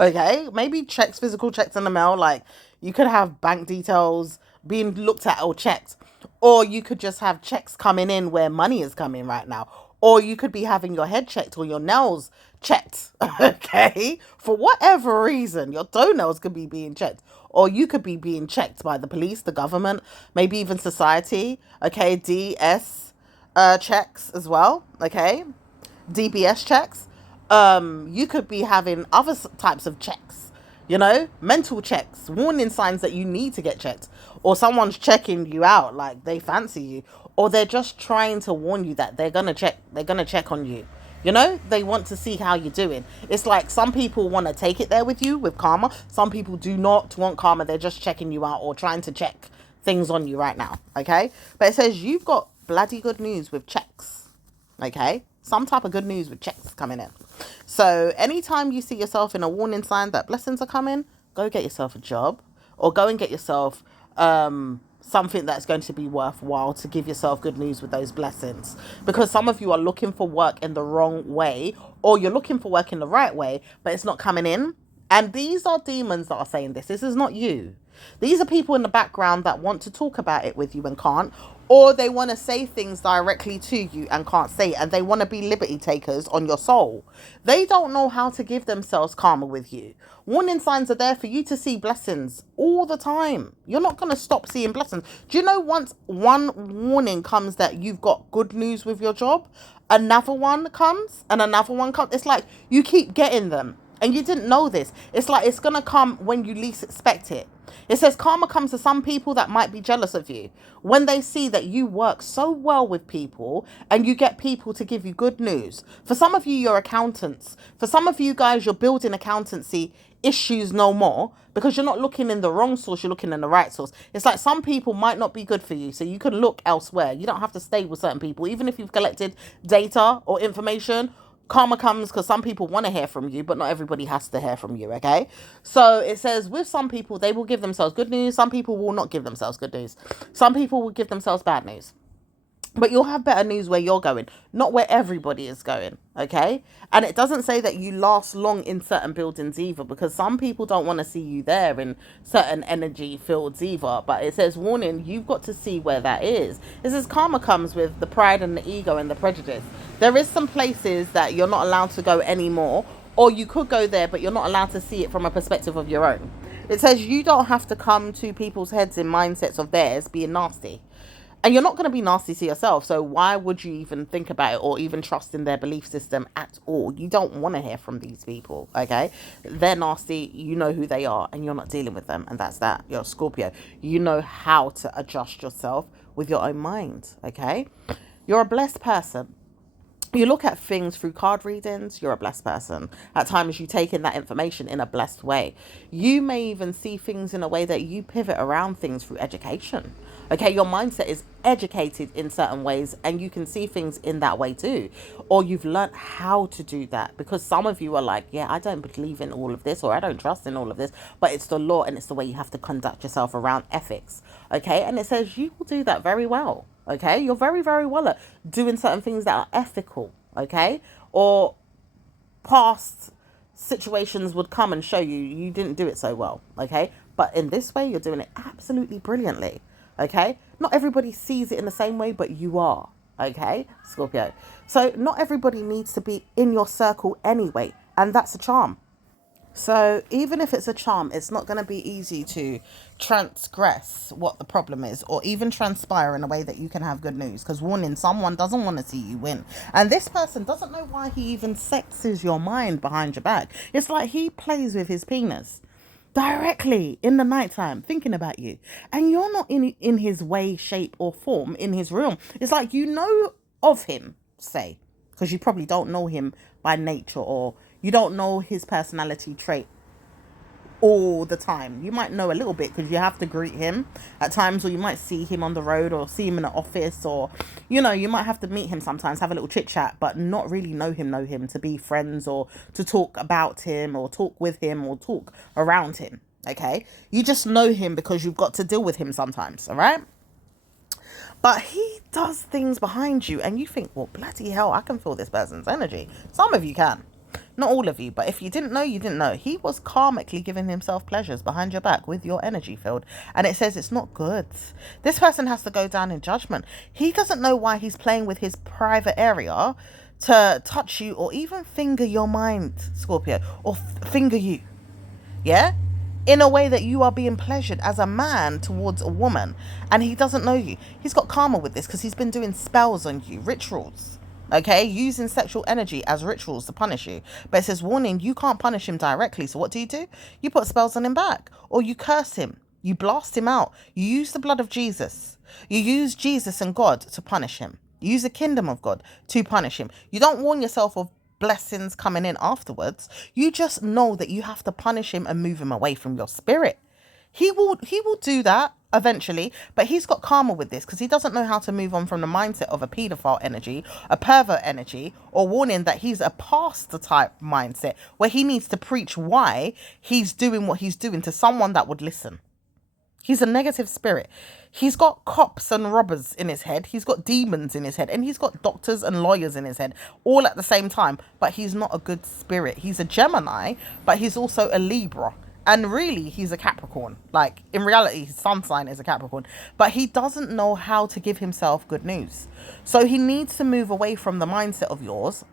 Okay? Maybe checks, physical checks in the mail. Like you could have bank details being looked at or checked. Or you could just have checks coming in where money is coming right now. Or you could be having your head checked or your nails checked, okay? For whatever reason, your toenails could be being checked. Or you could be being checked by the police, the government, maybe even society, okay? DS checks as well, okay? DBS checks. You could be having other types of checks, you know, mental checks, warning signs that you need to get checked, or someone's checking you out like they fancy you, or they're just trying to warn you that they're gonna check on you. You know, they want to see how you're doing. It's like some people want to take it there with you with karma. Some people do not want karma. They're just checking you out or trying to check things on you right now. Okay. But it says you've got bloody good news with checks. Okay. Some type of good news with checks coming in. So anytime you see yourself in a warning sign that blessings are coming, go get yourself a job or go and get yourself something that's going to be worthwhile to give yourself good news with those blessings. Because some of you are looking for work in the wrong way, or you're looking for work in the right way, but it's not coming in. And these are demons that are saying this. This is not you. These are people in the background that want to talk about it with you and can't, or they want to say things directly to you and can't say it, and they want to be liberty takers on your soul. They don't know how to give themselves karma with you. Warning signs are there for you to see blessings all the time. You're not going to stop seeing blessings. Do you know once one warning comes that you've got good news with your job, another one comes and another one comes? It's like you keep getting them. And you didn't know this. It's like it's going to come when you least expect it. It says karma comes to some people that might be jealous of you. When they see that you work so well with people and you get people to give you good news. For some of you, you're accountants. For some of you guys, you're building accountancy issues no more because you're not looking in the wrong source. You're looking in the right source. It's like some people might not be good for you. So you can look elsewhere. You don't have to stay with certain people. Even if you've collected data or information, karma comes because some people want to hear from you, but not everybody has to hear from you, okay? So it says with some people, they will give themselves good news. Some people will not give themselves good news. Some people will give themselves bad news. But you'll have better news where you're going, not where everybody is going, okay? And it doesn't say that you last long in certain buildings either, because some people don't want to see you there in certain energy fields either. But it says, warning, you've got to see where that is. It says karma comes with the pride and the ego and the prejudice. There is some places that you're not allowed to go anymore, or you could go there, but you're not allowed to see it from a perspective of your own. It says you don't have to come to people's heads in mindsets of theirs being nasty. And you're not going to be nasty to yourself. So why would you even think about it or even trust in their belief system at all? You don't want to hear from these people, okay? They're nasty. You know who they are and you're not dealing with them. And that's that. You're a Scorpio. You know how to adjust yourself with your own mind, okay? You're a blessed person. You look at things through card readings, you're a blessed person. At times you take in that information in a blessed way. You may even see things in a way that you pivot around things through education. Okay, your mindset is educated in certain ways and you can see things in that way too. Or you've learned how to do that, because some of you are like, yeah, I don't believe in all of this, or I don't trust in all of this, but it's the law and it's the way you have to conduct yourself around ethics. Okay, and it says you will do that very well. Okay, you're very, very well at doing certain things that are ethical. Okay, or past situations would come and show you didn't do it so well. Okay, but in this way, you're doing it absolutely brilliantly. Okay, not everybody sees it in the same way, but you are. Okay, Scorpio. So not everybody needs to be in your circle anyway, and that's a charm. So even if it's a charm, it's not going to be easy to transgress what the problem is or even transpire in a way that you can have good news. Because warning, someone doesn't want to see you win. And this person doesn't know why he even sexes your mind behind your back. It's like he plays with his penis directly in the nighttime thinking about you. And you're not in his way, shape or form in his realm. It's like you know of him, say, because you probably don't know him by nature or you don't know his personality trait all the time. You might know a little bit because you have to greet him at times, or you might see him on the road or see him in an office, or you might have to meet him sometimes, have a little chit chat, but not really know him to be friends or to talk about him or talk with him or talk around him. Okay, you just know him because you've got to deal with him sometimes. All right. But he does things behind you and you think, well, bloody hell, I can feel this person's energy. Some of you can. Not all of you, but if you didn't know, you didn't know. He was karmically giving himself pleasures behind your back with your energy field. And it says it's not good. This person has to go down in judgment. He doesn't know why he's playing with his private area to touch you or even finger your mind, Scorpio, or finger you. Yeah? In a way that you are being pleasured as a man towards a woman. And he doesn't know you. He's got karma with this because he's been doing spells on you, rituals. Okay, using sexual energy as rituals to punish you. But it says, warning, you can't punish him directly. So what do? You put spells on him back. Or you curse him. You blast him out. You use the blood of Jesus. You use Jesus and God to punish him. You use the kingdom of God to punish him. You don't warn yourself of blessings coming in afterwards. You just know that you have to punish him and move him away from your spirit. He will do that eventually, but he's got karma with this because he doesn't know how to move on from the mindset of a pedophile energy, a pervert energy, or warning that he's a pastor type mindset where he needs to preach why he's doing what he's doing to someone that would listen. He's a negative spirit. He's got cops and robbers in his head. He's got demons in his head. And he's got doctors and lawyers in his head all at the same time. But he's not a good spirit. He's a Gemini, but he's also a Libra. And really, he's a Capricorn. Like, in reality, his sun sign is a Capricorn. But he doesn't know how to give himself good news. So he needs to move away from the mindset of yours.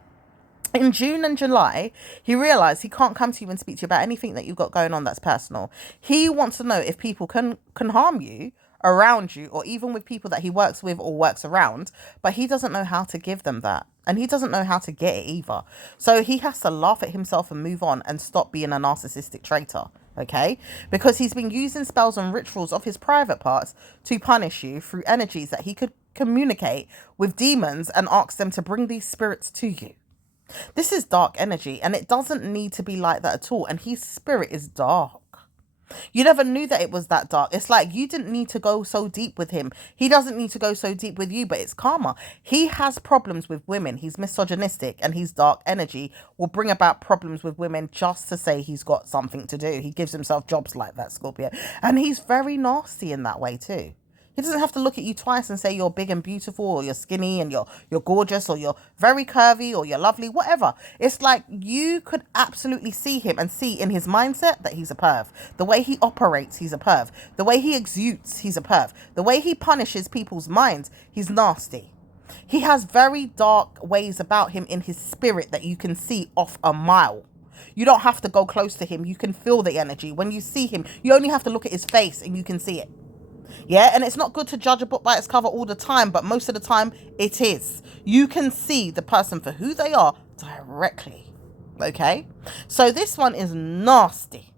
In June and July, he realised he can't come to you and speak to you about anything that you've got going on that's personal. He wants to know if people can harm you around you, or even with people that he works with or works around, but he doesn't know how to give them that. And he doesn't know how to get it either. So he has to laugh at himself and move on and stop being a narcissistic traitor. Okay? Because he's been using spells and rituals of his private parts to punish you through energies that he could communicate with demons and ask them to bring these spirits to you. This is dark energy and it doesn't need to be like that at all. And his spirit is dark. You never knew that it was that dark. It's like you didn't need to go so deep with him. He doesn't need to go so deep with you, but it's karma. He has problems with women. He's misogynistic and his dark energy will bring about problems with women just to say he's got something to do. He gives himself jobs like that, Scorpio. And he's very nasty in that way too. He doesn't have to look at you twice and say you're big and beautiful or you're skinny and you're gorgeous or you're very curvy or you're lovely, whatever. It's like you could absolutely see him and see in his mindset that he's a perv. The way he operates, he's a perv. The way he exudes, he's a perv. The way he punishes people's minds, he's nasty. He has very dark ways about him in his spirit that you can see off a mile. You don't have to go close to him. You can feel the energy. When you see him, you only have to look at his face and you can see it. Yeah, and it's not good to judge a book by its cover all the time, but most of the time it is. You can see the person for who they are directly. Okay? So this one is nasty.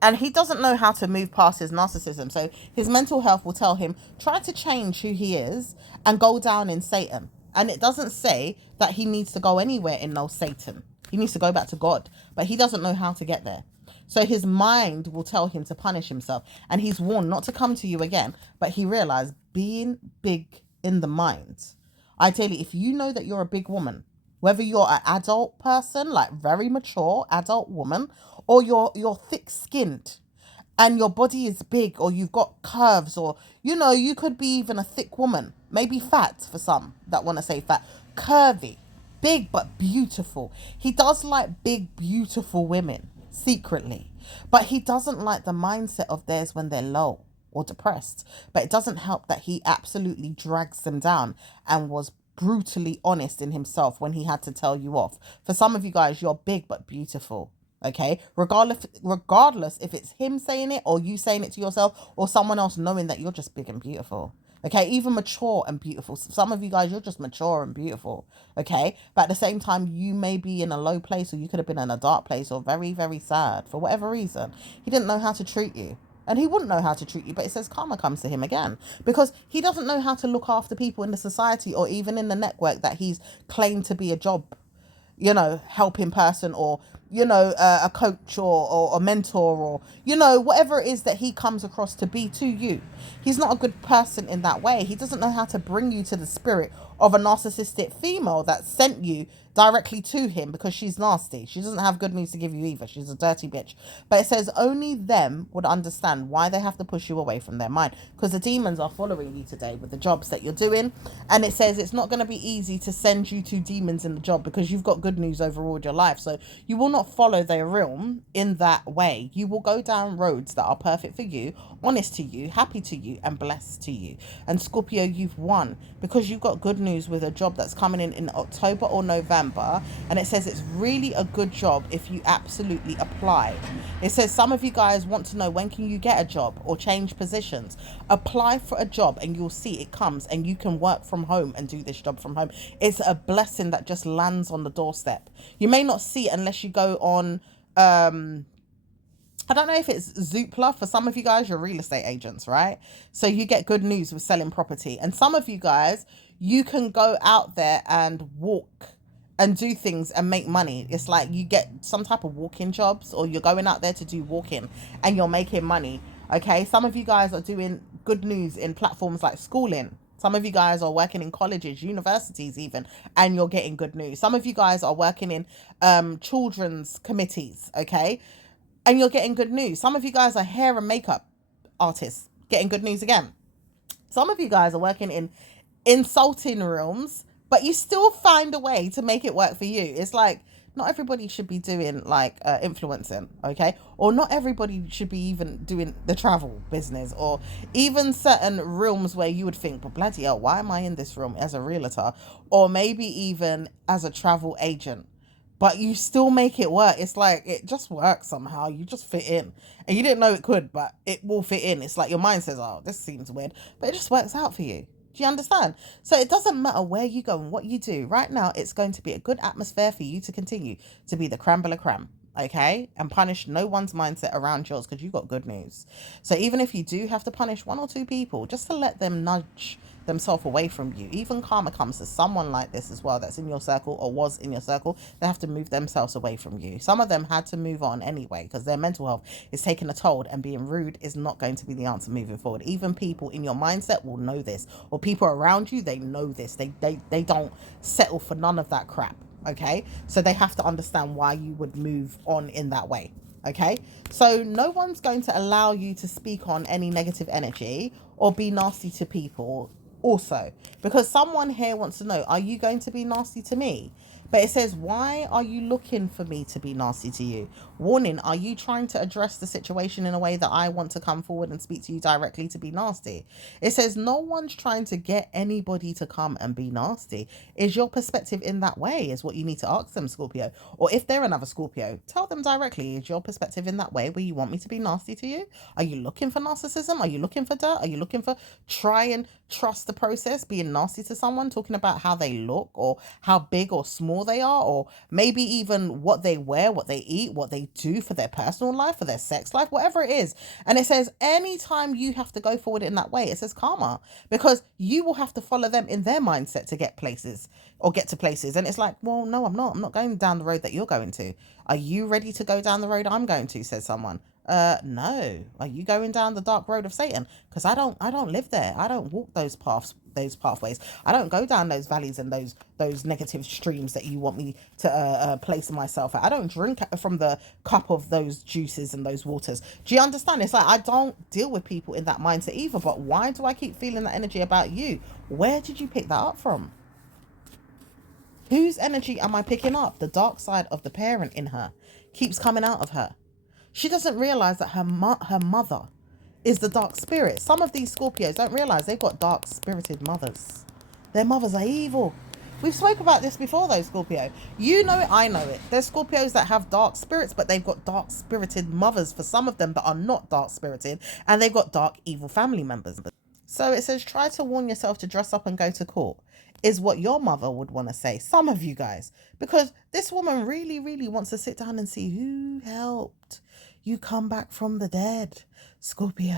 And he doesn't know how to move past his narcissism. So his mental health will tell him, try to change who he is and go down in Satan. And it doesn't say that he needs to go anywhere in no Satan. He needs to go back to God. But he doesn't know how to get there. So his mind will tell him to punish himself. And he's warned not to come to you again. But he realized being big in the mind. I tell you, if you know that you're a big woman, whether you're an adult person, like very mature adult woman, or you're thick-skinned and your body is big, or you've got curves, or, you know, you could be even a thick woman, maybe fat for some that want to say fat, curvy, big but beautiful. He does like big, beautiful women secretly, but he doesn't like the mindset of theirs when they're low or depressed. But it doesn't help that he absolutely drags them down and was brutally honest in himself when he had to tell you off. For some of you guys, you're big but beautiful. Okay, regardless if it's him saying it or you saying it to yourself or someone else knowing that you're just big and beautiful. Okay, even mature and beautiful. Some of you guys, you're just mature and beautiful. Okay, but at the same time, you may be in a low place, or you could have been in a dark place, or very, very sad for whatever reason. He didn't know how to treat you. And he wouldn't know how to treat you, but it says karma comes to him again because he doesn't know how to look after people in the society or even in the network that he's claimed to be a job, you know, helping person, or, you know, a coach, or a mentor, or, you know, whatever it is that he comes across to be to you. He's not a good person in that way. He doesn't know how to bring you to the spirit of a narcissistic female that sent you directly to him because she's nasty. She doesn't have good news to give you either. She's a dirty bitch. But it says only them would understand why they have to push you away from their mind, because the demons are following you today with the jobs that you're doing. And it says it's not going to be easy to send you to demons in the job because you've got good news overall your life. So you will not follow their realm in that way. You will go down roads that are perfect for you, honest to you, happy to you, and blessed to you. And Scorpio, you've won because you've got good news with a job that's coming in October or November. And it says it's really a good job if you absolutely apply. It says some of you guys want to know, when can you get a job or change positions? Apply for a job and you'll see it comes, and you can work from home and do this job from home. It's a blessing that just lands on the doorstep. You may not see it unless you go on I don't know if it's Zoopla. For some of you guys, you're real estate agents, right? So you get good news with selling property. And some of you guys, you can go out there and walk and do things and make money. It's like you get some type of walking jobs, or you're going out there to do walking and you're making money. Okay, some of you guys are doing good news in platforms like schooling. Some of you guys are working in colleges, universities even, and you're getting good news. Some of you guys are working in children's committees, okay, and you're getting good news. Some of you guys are hair and makeup artists, getting good news again. Some of you guys are working in insulting rooms, but you still find a way to make it work for you. It's like, not everybody should be doing like influencing, okay? Or not everybody should be even doing the travel business, or even certain rooms where you would think, but bloody hell, why am I in this room as a realtor? Or maybe even as a travel agent. But you still make it work. It's like, it just works somehow. You just fit in. And you didn't know it could, but it will fit in. It's like your mind says, oh, this seems weird. But it just works out for you. Do you understand? So it doesn't matter where you go and what you do. Right now, it's going to be a good atmosphere for you to continue to be the creme de la creme. Okay? And punish no one's mindset around yours, because you've got good news. So even if you do have to punish one or two people, just to let them nudge themselves away from you, even karma comes to someone like this as well that's in your circle or was in your circle. They have to move themselves away from you. Some of them had to move on anyway because their mental health is taking a toll, and being rude is not going to be the answer moving forward. Even people in your mindset will know this, or people around you, they know this. They don't settle for none of that crap. Okay, so they have to understand why you would move on in that way. Okay, so no one's going to allow you to speak on any negative energy or be nasty to people also, because someone here wants to know, are you going to be nasty to me? But it says, why are you looking for me to be nasty to you? Warning, are you trying to address the situation in a way that I want to come forward and speak to you directly to be nasty? It says, no one's trying to get anybody to come and be nasty. Is your perspective in that way? Is what you need to ask them, Scorpio. Or if they're another Scorpio, tell them directly, is your perspective in that way where you want me to be nasty to you? Are you looking for narcissism? Are you looking for dirt? Are you looking for try and trust the process, being nasty to someone, talking about how they look or how big or small they are, or maybe even what they wear, what they eat, what they do for their personal life, for their sex life, whatever it is. And it says anytime you have to go forward in that way, it says karma, because you will have to follow them in their mindset to get places or get to places. And it's like, well, no, I'm not going down the road that you're going to. Are you ready to go down the road I'm going to, says someone. No. Are you going down the dark road of Satan? Because I don't live there. I don't walk those pathways. I don't go down those valleys and those negative streams that you want me to place myself at. I don't drink from the cup of those juices and those waters. Do you understand? It's like, I don't deal with people in that mindset either. But why do I keep feeling that energy about you? Where did you pick that up from? Whose energy am I picking up? The dark side of the parent in her keeps coming out of her. She doesn't realize that her mother is the dark spirit. Some of these Scorpios don't realize they've got dark spirited mothers. Their mothers are evil. We've spoke about this before though, Scorpio. You know it, I know it. There's Scorpios that have dark spirits, but they've got dark spirited mothers for some of them that are not dark spirited, and they've got dark evil family members. So it says, try to warn yourself to dress up and go to court, is what your mother would want to say. Some of you guys, because this woman really, really wants to sit down and see who helped you come back from the dead, Scorpio.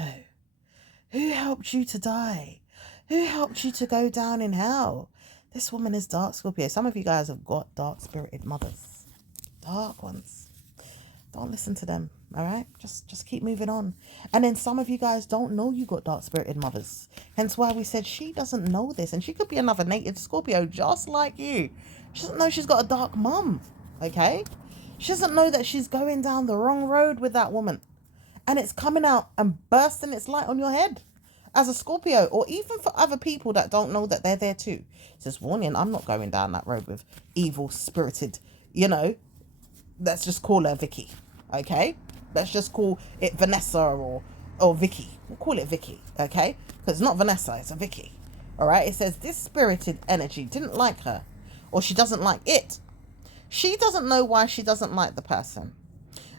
Who helped you to die? Who helped you to go down in hell? This woman is dark, Scorpio. Some of you guys have got dark spirited mothers. Dark ones. Don't listen to them, all right? Just keep moving on. And then some of you guys don't know you got dark spirited mothers. Hence why we said she doesn't know this. And she could be another native Scorpio just like you. She doesn't know she's got a dark mum, okay? She doesn't know that she's going down the wrong road with that woman. And it's coming out and bursting its light on your head as a Scorpio, or even for other people that don't know that they're there too. It says, warning, I'm not going down that road with evil spirited, let's just call her Vicky, okay? Let's just call it Vanessa or Vicky. We'll call it Vicky, okay? Because it's not Vanessa, it's a Vicky, all right? It says this spirited energy didn't like her, or she doesn't like it. She doesn't know why she doesn't like the person.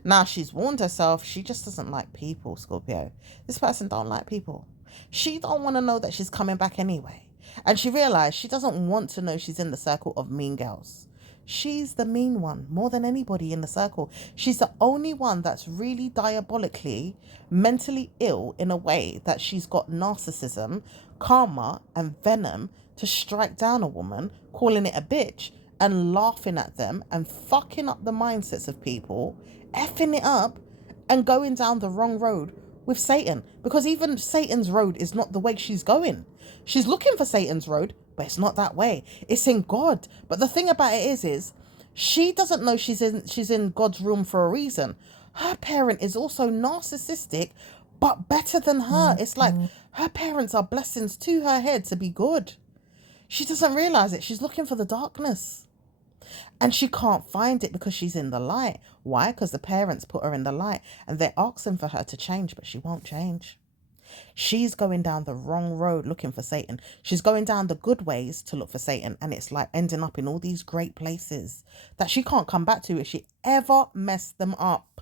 Now, she's warned herself, she just doesn't like people, Scorpio. This person don't like people. She don't want to know that she's coming back anyway. And she realized she doesn't want to know she's in the circle of mean girls. She's the mean one more than anybody in the circle. She's the only one that's really diabolically, mentally ill in a way that she's got narcissism, karma, and venom to strike down a woman, calling it a bitch, and laughing at them and fucking up the mindsets of people, effing it up and going down the wrong road with Satan. Because even Satan's road is not the way she's going. She's looking for Satan's road, but it's not that way. It's in God. But the thing about it is she doesn't know she's in God's room for a reason. Her parent is also narcissistic, but better than her. It's like her parents are blessings to her head to be good. She doesn't realize it. She's looking for the darkness. And she can't find it because she's in the light. Why? Because the parents put her in the light and they're asking for her to change, but she won't change. She's going down the wrong road looking for Satan. She's going down the good ways to look for Satan. And it's like ending up in all these great places that she can't come back to if she ever messed them up.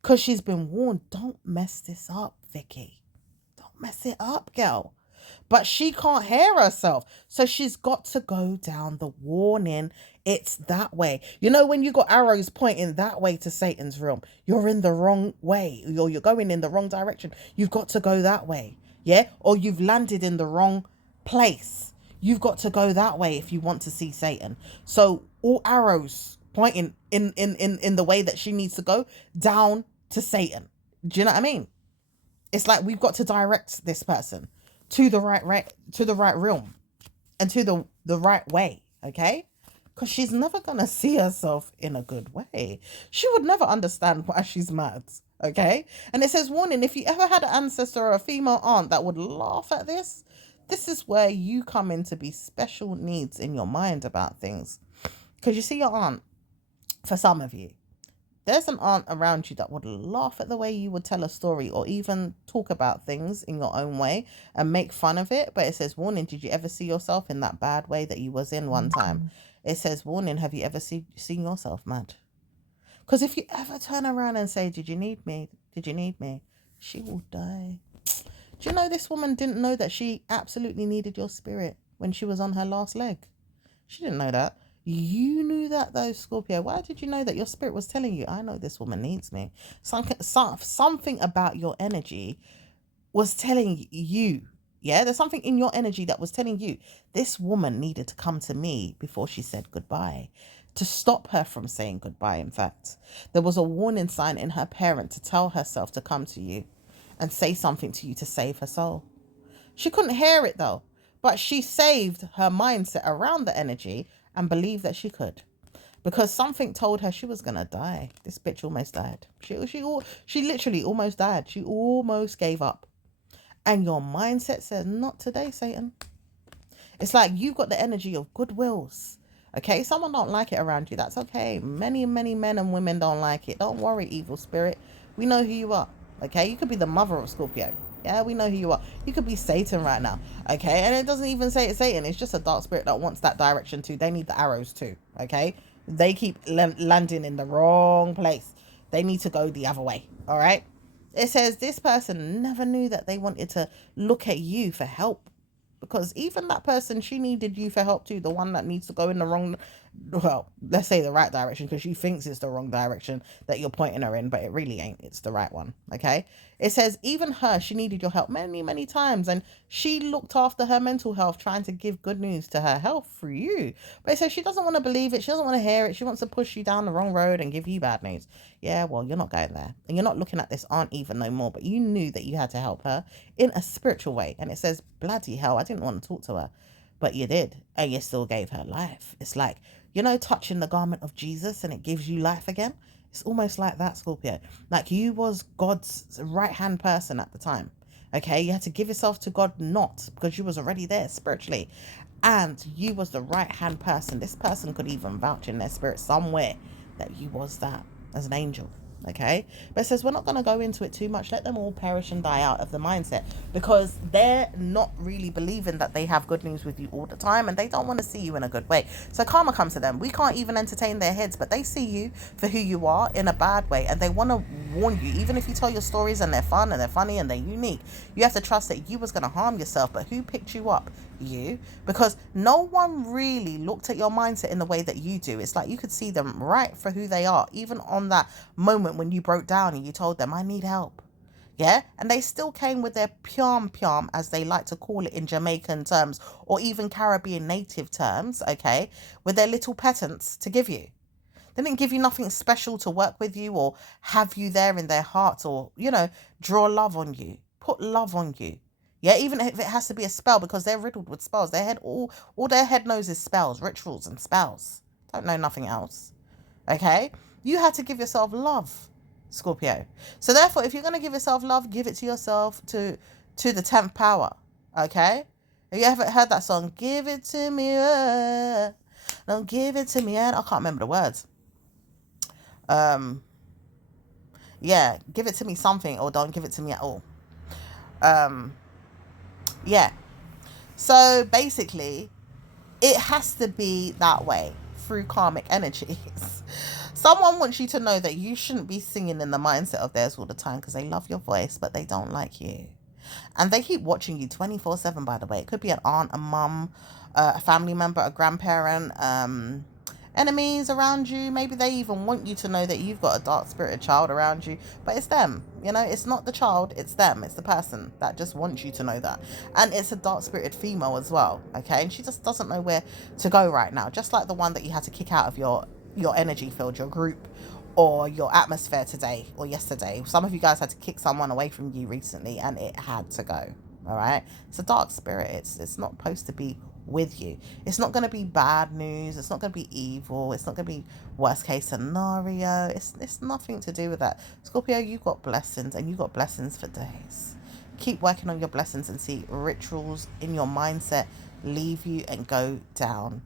Because she's been warned, don't mess this up, Vicky. Don't mess it up, girl. But she can't hear herself. So she's got to go down the warning. It's that way. You know, when you got arrows pointing that way to Satan's realm, you're in the wrong way. You're going in the wrong direction. You've got to go that way. Yeah? Or you've landed in the wrong place. You've got to go that way if you want to see Satan. So all arrows pointing in the way that she needs to go, down to Satan. Do you know what I mean? It's like we've got to direct this person to the right realm and to the right way, okay? Because she's never gonna see herself in a good way. She would never understand why she's mad, okay? And it says, warning, if you ever had an ancestor or a female aunt that would laugh at this is where you come in to be special needs in your mind about things. Because you see your aunt, for some of you, there's an aunt around you that would laugh at the way you would tell a story or even talk about things in your own way and make fun of it. But it says, warning, did you ever see yourself in that bad way that you was in one time? It says, warning, have you ever seen yourself mad? Because if you ever turn around and say, did you need me? Did you need me? She will die. Do you know this woman didn't know that she absolutely needed your spirit when she was on her last leg? She didn't know that. You knew that though, Scorpio. Why did you know that your spirit was telling you, I know this woman needs me? Something about your energy was telling you, yeah? There's something in your energy that was telling you, this woman needed to come to me before she said goodbye. To stop her from saying goodbye, in fact. There was a warning sign in her parent to tell herself to come to you and say something to you to save her soul. She couldn't hear it though, but she saved her mindset around the energy and believed that she could, because something told her she was gonna die. This bitch almost died. She literally almost died. She almost gave up. And your mindset says, not today, Satan. It's like you've got the energy of goodwills. Okay, someone don't like it around you. That's okay. Many men and women don't like it. Don't worry, evil spirit. We know who you are. Okay, you could be the mother of Scorpio. Yeah, we know who you are. You could be Satan right now. Okay, and it doesn't even say it's Satan. It's just a dark spirit that wants that direction too. They need the arrows too. Okay, they keep landing in the wrong place. They need to go the other way. All right. It says this person never knew that they wanted to look at you for help. Because even that person, she needed you for help too. The one that needs to go in the wrong, well, let's say the right direction, because she thinks it's the wrong direction that you're pointing her in, but it really ain't. It's the right one. Okay. It says even her, she needed your help many times. And she looked after her mental health, trying to give good news to her health through you. But it says she doesn't want to believe it. She doesn't want to hear it. She wants to push you down the wrong road and give you bad news. Yeah, well, you're not going there. And you're not looking at this aunt even no more. But you knew that you had to help her in a spiritual way. And it says, bloody hell, I didn't want to talk to her. But you did. And you still gave her life. It's like, you know, touching the garment of Jesus and it gives you life again. It's almost like that, Scorpio. Like you was God's right-hand person at the time. Okay, you had to give yourself to God, not because you was already there spiritually. And you was the right-hand person. This person could even vouch in their spirit somewhere that you was that as an angel. Okay, but it says we're not going to go into it too much. Let them all perish and die out of the mindset, because they're not really believing that they have good news with you all the time, and they don't want to see you in a good way. So karma comes to them. We can't even entertain their heads, but they see you for who you are in a bad way, and they want to warn you. Even if you tell your stories and they're fun and they're funny and they're unique, you have to trust that you was going to harm yourself. But who picked you up? You. Because no one really looked at your mindset in the way that you do. It's like you could see them right for who they are, even on that moment when you broke down and you told them, I need help. Yeah, and they still came with their piam, as they like to call it in Jamaican terms, or even Caribbean native terms, okay, with their little petants to give you. They didn't give you nothing special to work with you or have you there in their hearts, or, you know, draw love on you, put love on you. Yeah, even if it has to be a spell, because they're riddled with spells. Their head, all their head knows is spells, rituals and spells. Don't know nothing else. Okay? You had to give yourself love, Scorpio. So therefore, if you're going to give yourself love, give it to yourself to the 10th power. Okay? Have you ever heard that song? Give it to me. Don't give it to me. I can't remember the words. Yeah, give it to me something, or don't give it to me at all. Yeah. So basically, it has to be that way through karmic energies. Someone wants you to know that you shouldn't be singing in the mindset of theirs all the time, because they love your voice, but they don't like you. And they keep watching you 24/7, by the way. It could be an aunt, a mum, a family member, a grandparent, enemies around you. Maybe they even want you to know that you've got a dark spirited child around you, but it's them. You know, it's not the child, it's them. It's the person that just wants you to know that. And it's a dark spirited female as well. Okay, and she just doesn't know where to go right now, just like the one that you had to kick out of your energy field, your group, or your atmosphere today or yesterday. Some of you guys had to kick someone away from you recently, and it had to go. All right, it's a dark spirit. It's not supposed to be with you. It's not going to be bad news. It's not going to be evil. It's not going to be worst case scenario. It's nothing to do with that. Scorpio, you've got blessings, and you've got blessings for days. Keep working on your blessings and see rituals in your mindset leave you and go down.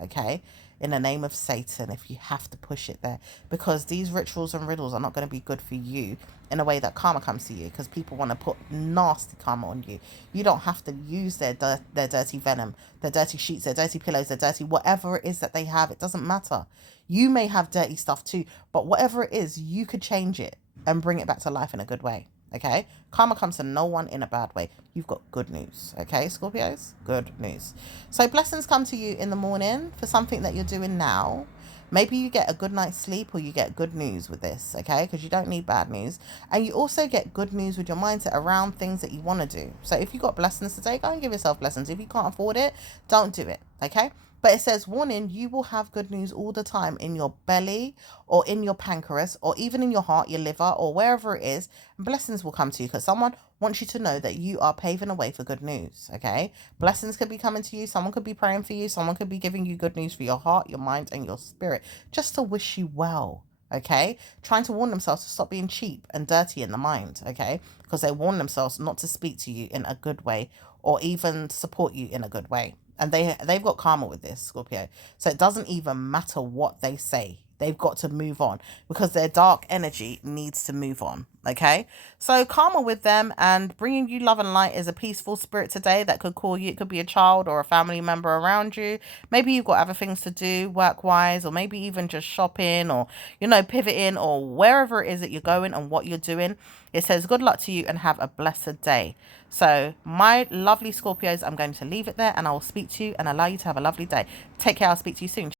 Okay, in the name of Satan if you have to push it there, because these rituals and riddles are not going to be good for you in a way that karma comes to you, because people want to put nasty karma on you. You don't have to use their dirty venom, their dirty sheets, their dirty pillows, their dirty whatever it is that they have. It doesn't matter. You may have dirty stuff too, but whatever it is, you could change it and bring it back to life in a good way. Okay, karma comes to no one in a bad way. You've got good news. Okay, Scorpios, good news. So blessings come to you in the morning for something that you're doing now. Maybe you get a good night's sleep, or you get good news with this, okay? Because you don't need bad news. And you also get good news with your mindset around things that you want to do. So if you got blessings today, go and give yourself blessings. If you can't afford it, don't do it, okay? But it says, warning, you will have good news all the time in your belly or in your pancreas or even in your heart, your liver, or wherever it is. And blessings will come to you because someone wants you to know that you are paving a way for good news, okay? Blessings could be coming to you. Someone could be praying for you. Someone could be giving you good news for your heart, your mind, and your spirit, just to wish you well, okay? Trying to warn themselves to stop being cheap and dirty in the mind, okay? Because they warn themselves not to speak to you in a good way or even support you in a good way. And they've got karma with this, Scorpio. So it doesn't even matter what they say. They've got to move on because their dark energy needs to move on. Okay. So karma with them, and bringing you love and light is a peaceful spirit today that could call you. It could be a child or a family member around you. Maybe you've got other things to do work wise, or maybe even just shopping or, pivoting or wherever it is that you're going and what you're doing. It says good luck to you and have a blessed day. So my lovely Scorpios, I'm going to leave it there and I will speak to you and allow you to have a lovely day. Take care. I'll speak to you soon.